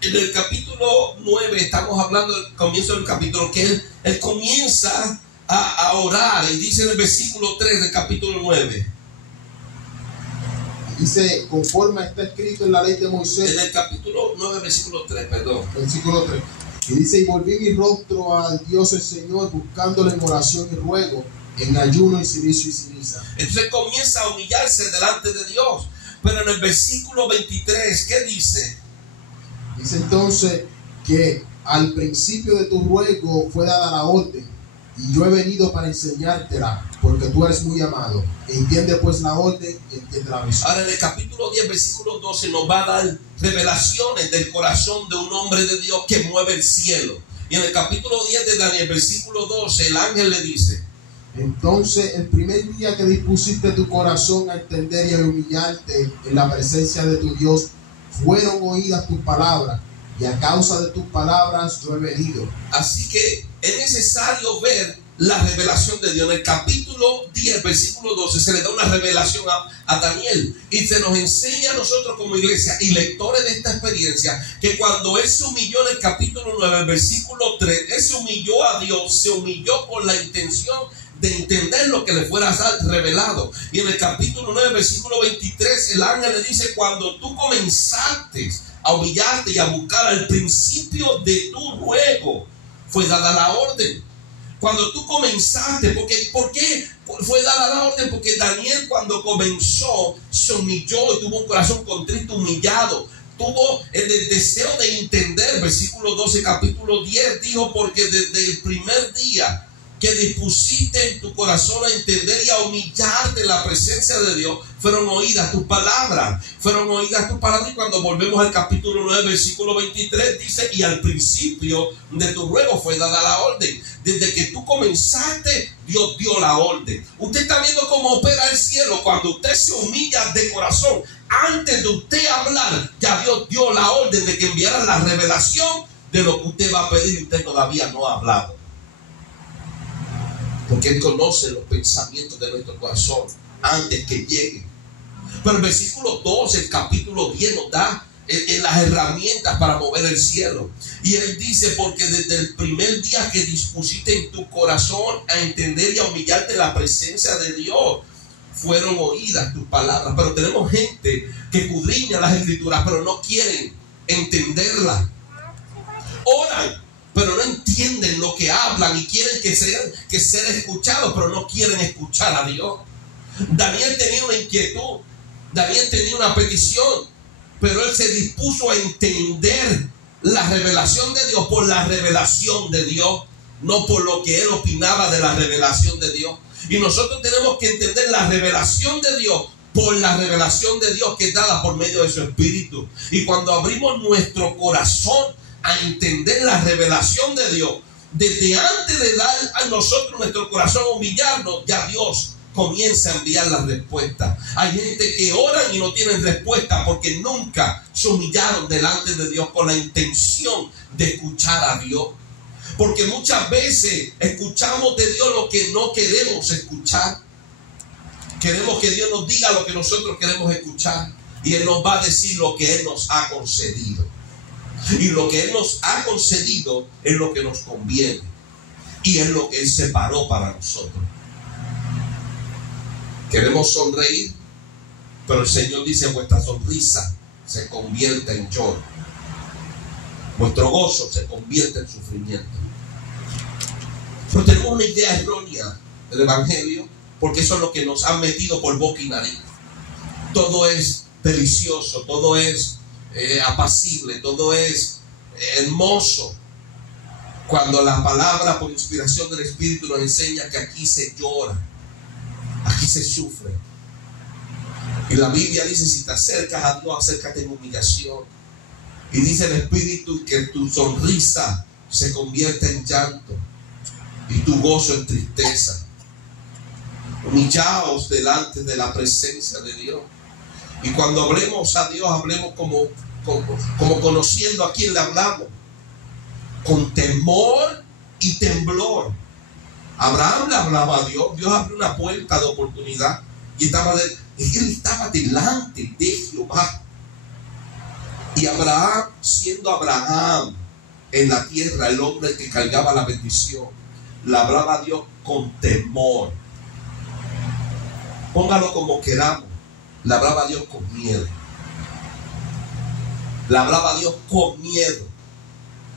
En el capítulo 9 estamos hablando del comienzo del capítulo, que él comienza a orar, y dice en el versículo 3 del capítulo 9. Dice, conforme está escrito en la ley de Moisés. En el capítulo 9, versículo 3, perdón. Versículo 3. Y dice, y volví mi rostro al Dios el Señor, buscándole en oración y ruego, en ayuno y silicio y ceniza. Entonces comienza a humillarse delante de Dios. Pero en el versículo 23, ¿qué dice? Dice entonces que al principio de tu ruego fue dada la orden, y yo he venido para enseñártela, porque tú eres muy amado. Entiende pues la orden y entiende la visión. Ahora en el capítulo 10, versículo 12 nos va a dar revelaciones del corazón de un hombre de Dios que mueve el cielo. Y en el capítulo 10 de Daniel, versículo 12, el ángel le dice, entonces el primer día que dispusiste tu corazón a entender y a humillarte en la presencia de tu Dios, fueron oídas tus palabras, y a causa de tus palabras yo he venido. Así que es necesario ver la revelación de Dios. En el capítulo 10, versículo 12, se le da una revelación a Daniel, y se nos enseña a nosotros como iglesia y lectores de esta experiencia, que cuando él se humilló en el capítulo 9, versículo 3, él se humilló a Dios, se humilló con la intención de entender lo que le fuera revelado. Y en el capítulo 9, versículo 23, el ángel le dice, cuando tú comenzaste a humillarte y a buscar al principio de tu ruego, fue dada la orden. Cuando tú comenzaste, ¿por qué fue dada la orden? Porque Daniel, cuando comenzó, se humilló y tuvo un corazón contrito, humillado. Tuvo el deseo de entender. Versículo 12, capítulo 10 dijo, porque desde el primer día que dispusiste en tu corazón a entender y a humillarte en la presencia de Dios, fueron oídas tus palabras. Fueron oídas tus palabras. Y cuando volvemos al capítulo 9, versículo 23, dice, y al principio de tu ruego fue dada la orden. Desde que tú comenzaste, Dios dio la orden. Usted está viendo cómo opera el cielo. Cuando usted se humilla de corazón, antes de usted hablar, ya Dios dio la orden de que enviara la revelación de lo que usted va a pedir, y usted todavía no ha hablado. Porque Él conoce los pensamientos de nuestro corazón antes que lleguen. Pero el versículo 12, el capítulo 10 nos da las herramientas para mover el cielo. Y Él dice, porque desde el primer día que dispusiste en tu corazón a entender y a humillarte en la presencia de Dios, fueron oídas tus palabras. Pero tenemos gente que escudriña las escrituras, pero no quieren entenderlas. Oran, pero no entienden lo que hablan y quieren que ser escuchados, pero no quieren escuchar a Dios. Daniel tenía una inquietud, Daniel tenía una petición, pero él se dispuso a entender la revelación de Dios por la revelación de Dios, no por lo que él opinaba de la revelación de Dios. Y nosotros tenemos que entender la revelación de Dios por la revelación de Dios que es dada por medio de su Espíritu. Y cuando abrimos nuestro corazón a entender la revelación de Dios, desde antes de dar a nosotros nuestro corazón a humillarnos, ya Dios comienza a enviar la respuesta. Hay gente que oran y no tienen respuesta porque nunca se humillaron delante de Dios con la intención de escuchar a Dios. Porque muchas veces escuchamos de Dios lo que no queremos escuchar. Queremos que Dios nos diga lo que nosotros queremos escuchar, y Él nos va a decir lo que Él nos ha concedido. Y lo que Él nos ha concedido es lo que nos conviene, y es lo que Él separó para nosotros. Queremos sonreír, pero el Señor dice, vuestra sonrisa se convierte en lloro, vuestro gozo se convierte en sufrimiento. Pero tenemos una idea errónea del Evangelio, porque eso es lo que nos han metido por boca y nariz. Todo es delicioso, todo es apacible, todo es hermoso. Cuando la palabra por inspiración del Espíritu nos enseña que aquí se llora, aquí se sufre. Y la Biblia dice, si te acercas a Dios, acércate en humillación. Y dice el Espíritu que tu sonrisa se convierte en llanto y tu gozo en tristeza. Humillaos delante de la presencia de Dios. Y cuando hablemos a Dios, hablemos como conociendo a quién le hablamos, con temor y temblor. Abraham le hablaba a Dios. Dios abrió una puerta de oportunidad y él estaba delante de Jehová. Y Abraham, siendo Abraham en la tierra, el hombre que cargaba la bendición, le hablaba a Dios con temor. Póngalo como queramos. Le hablaba a Dios con miedo. Le hablaba a Dios con miedo.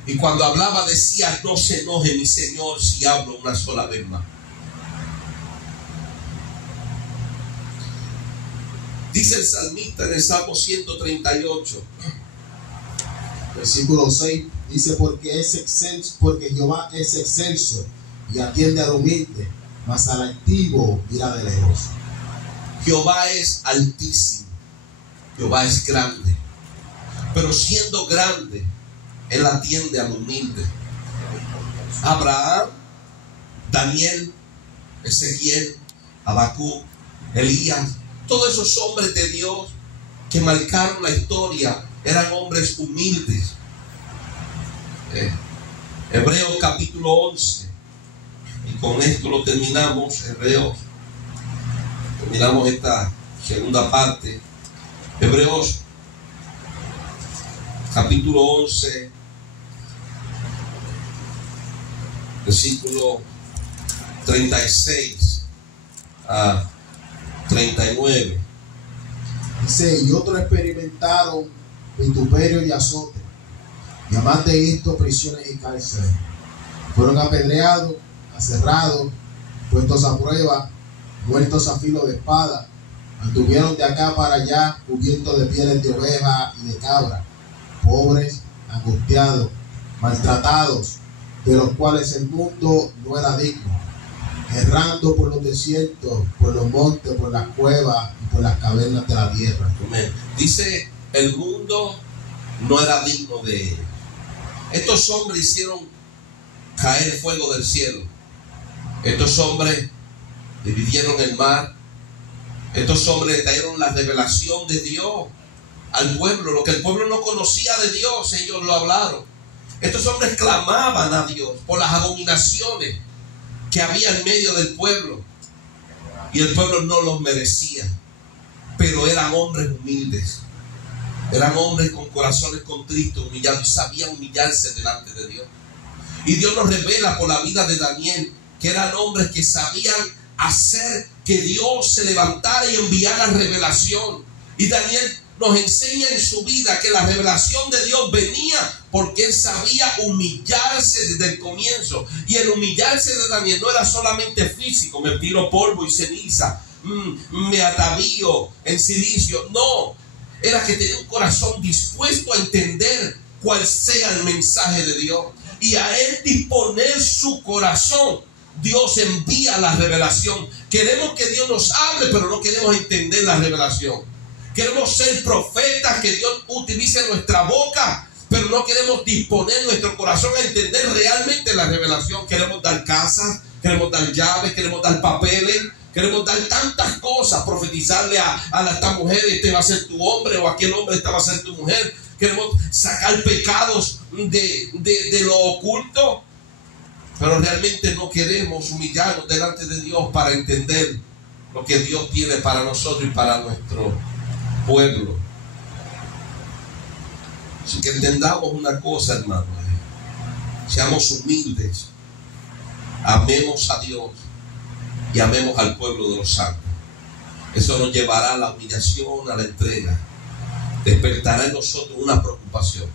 Y cuando hablaba decía, no se enoje mi Señor si hablo una sola vez más. Dice el salmista en el Salmo 138. Versículo 6 dice, porque Jehová es excelso y atiende al humilde, mas al altivo mira de lejos. Jehová es altísimo, Jehová es grande, pero siendo grande, Él atiende al humilde. Abraham, Daniel, Ezequiel, Habacuc, Elías, todos esos hombres de Dios que marcaron la historia eran hombres humildes. Hebreos capítulo 11, y con esto lo terminamos. Hebreos, terminamos esta segunda parte. Hebreos capítulo 11, versículo 36 a 39. Dice, y otros experimentaron vituperio y azote, y además de esto prisiones y cárceles. Fueron apedreados, aserrados, puestos a prueba, muertos a filo de espada, anduvieron de acá para allá cubiertos de pieles de oveja y de cabra, pobres, angustiados, maltratados, de los cuales el mundo no era digno, errando por los desiertos, por los montes, por las cuevas y por las cavernas de la tierra. Amén. Dice, el mundo no era digno de él. Estos hombres hicieron caer fuego del cielo. Estos hombres dividieron el mar. Estos hombres trajeron la revelación de Dios al pueblo. Lo que el pueblo no conocía de Dios, ellos lo hablaron. Estos hombres clamaban a Dios por las abominaciones que había en medio del pueblo. Y el pueblo no los merecía. Pero eran hombres humildes. Eran hombres con corazones contritos, humillados, y sabían humillarse delante de Dios. Y Dios nos revela por la vida de Daniel que eran hombres que sabían hacer que Dios se levantara y enviara revelación. Y Daniel nos enseña en su vida que la revelación de Dios venía porque él sabía humillarse desde el comienzo. Y el humillarse de Daniel no era solamente físico, me tiro polvo y ceniza, me atavío en silicio. No, era que tenía un corazón dispuesto a entender cuál sea el mensaje de Dios. Y a él disponer su corazón, Dios envía la revelación. Queremos que Dios nos hable, pero no queremos entender la revelación. Queremos ser profetas, que Dios utilice nuestra boca, pero no queremos disponer nuestro corazón a entender realmente la revelación. Queremos dar casas, queremos dar llaves, queremos dar papeles, queremos dar tantas cosas, profetizarle a esta mujer, este va a ser tu hombre, o aquel hombre, esta va a ser tu mujer. Queremos sacar pecados de lo oculto, pero realmente no queremos humillarnos delante de Dios para entender lo que Dios tiene para nosotros y para nuestro pueblo. Así que entendamos una cosa, hermano, seamos humildes, amemos a Dios y amemos al pueblo de los santos. Eso nos llevará a la humillación, a la entrega. Despertará en nosotros una preocupación.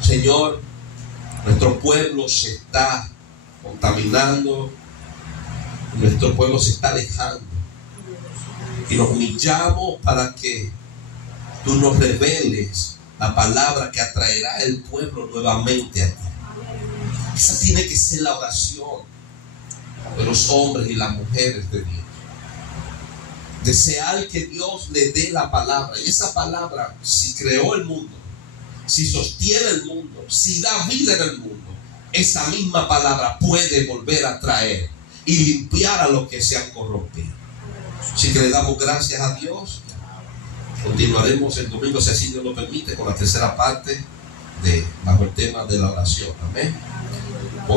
Señor, nuestro pueblo se está contaminando, nuestro pueblo se está alejando. Y nos humillamos para que tú nos reveles la palabra que atraerá el pueblo nuevamente a ti. Esa tiene que ser la oración de los hombres y las mujeres de Dios. Desear que Dios le dé la palabra. Y esa palabra, si creó el mundo, si sostiene el mundo, si da vida en el mundo, esa misma palabra puede volver a traer y limpiar a los que se han corrompido. Así que le damos gracias a Dios. Continuaremos el domingo, si así Dios lo permite, con la tercera parte bajo el tema de la oración. Amén.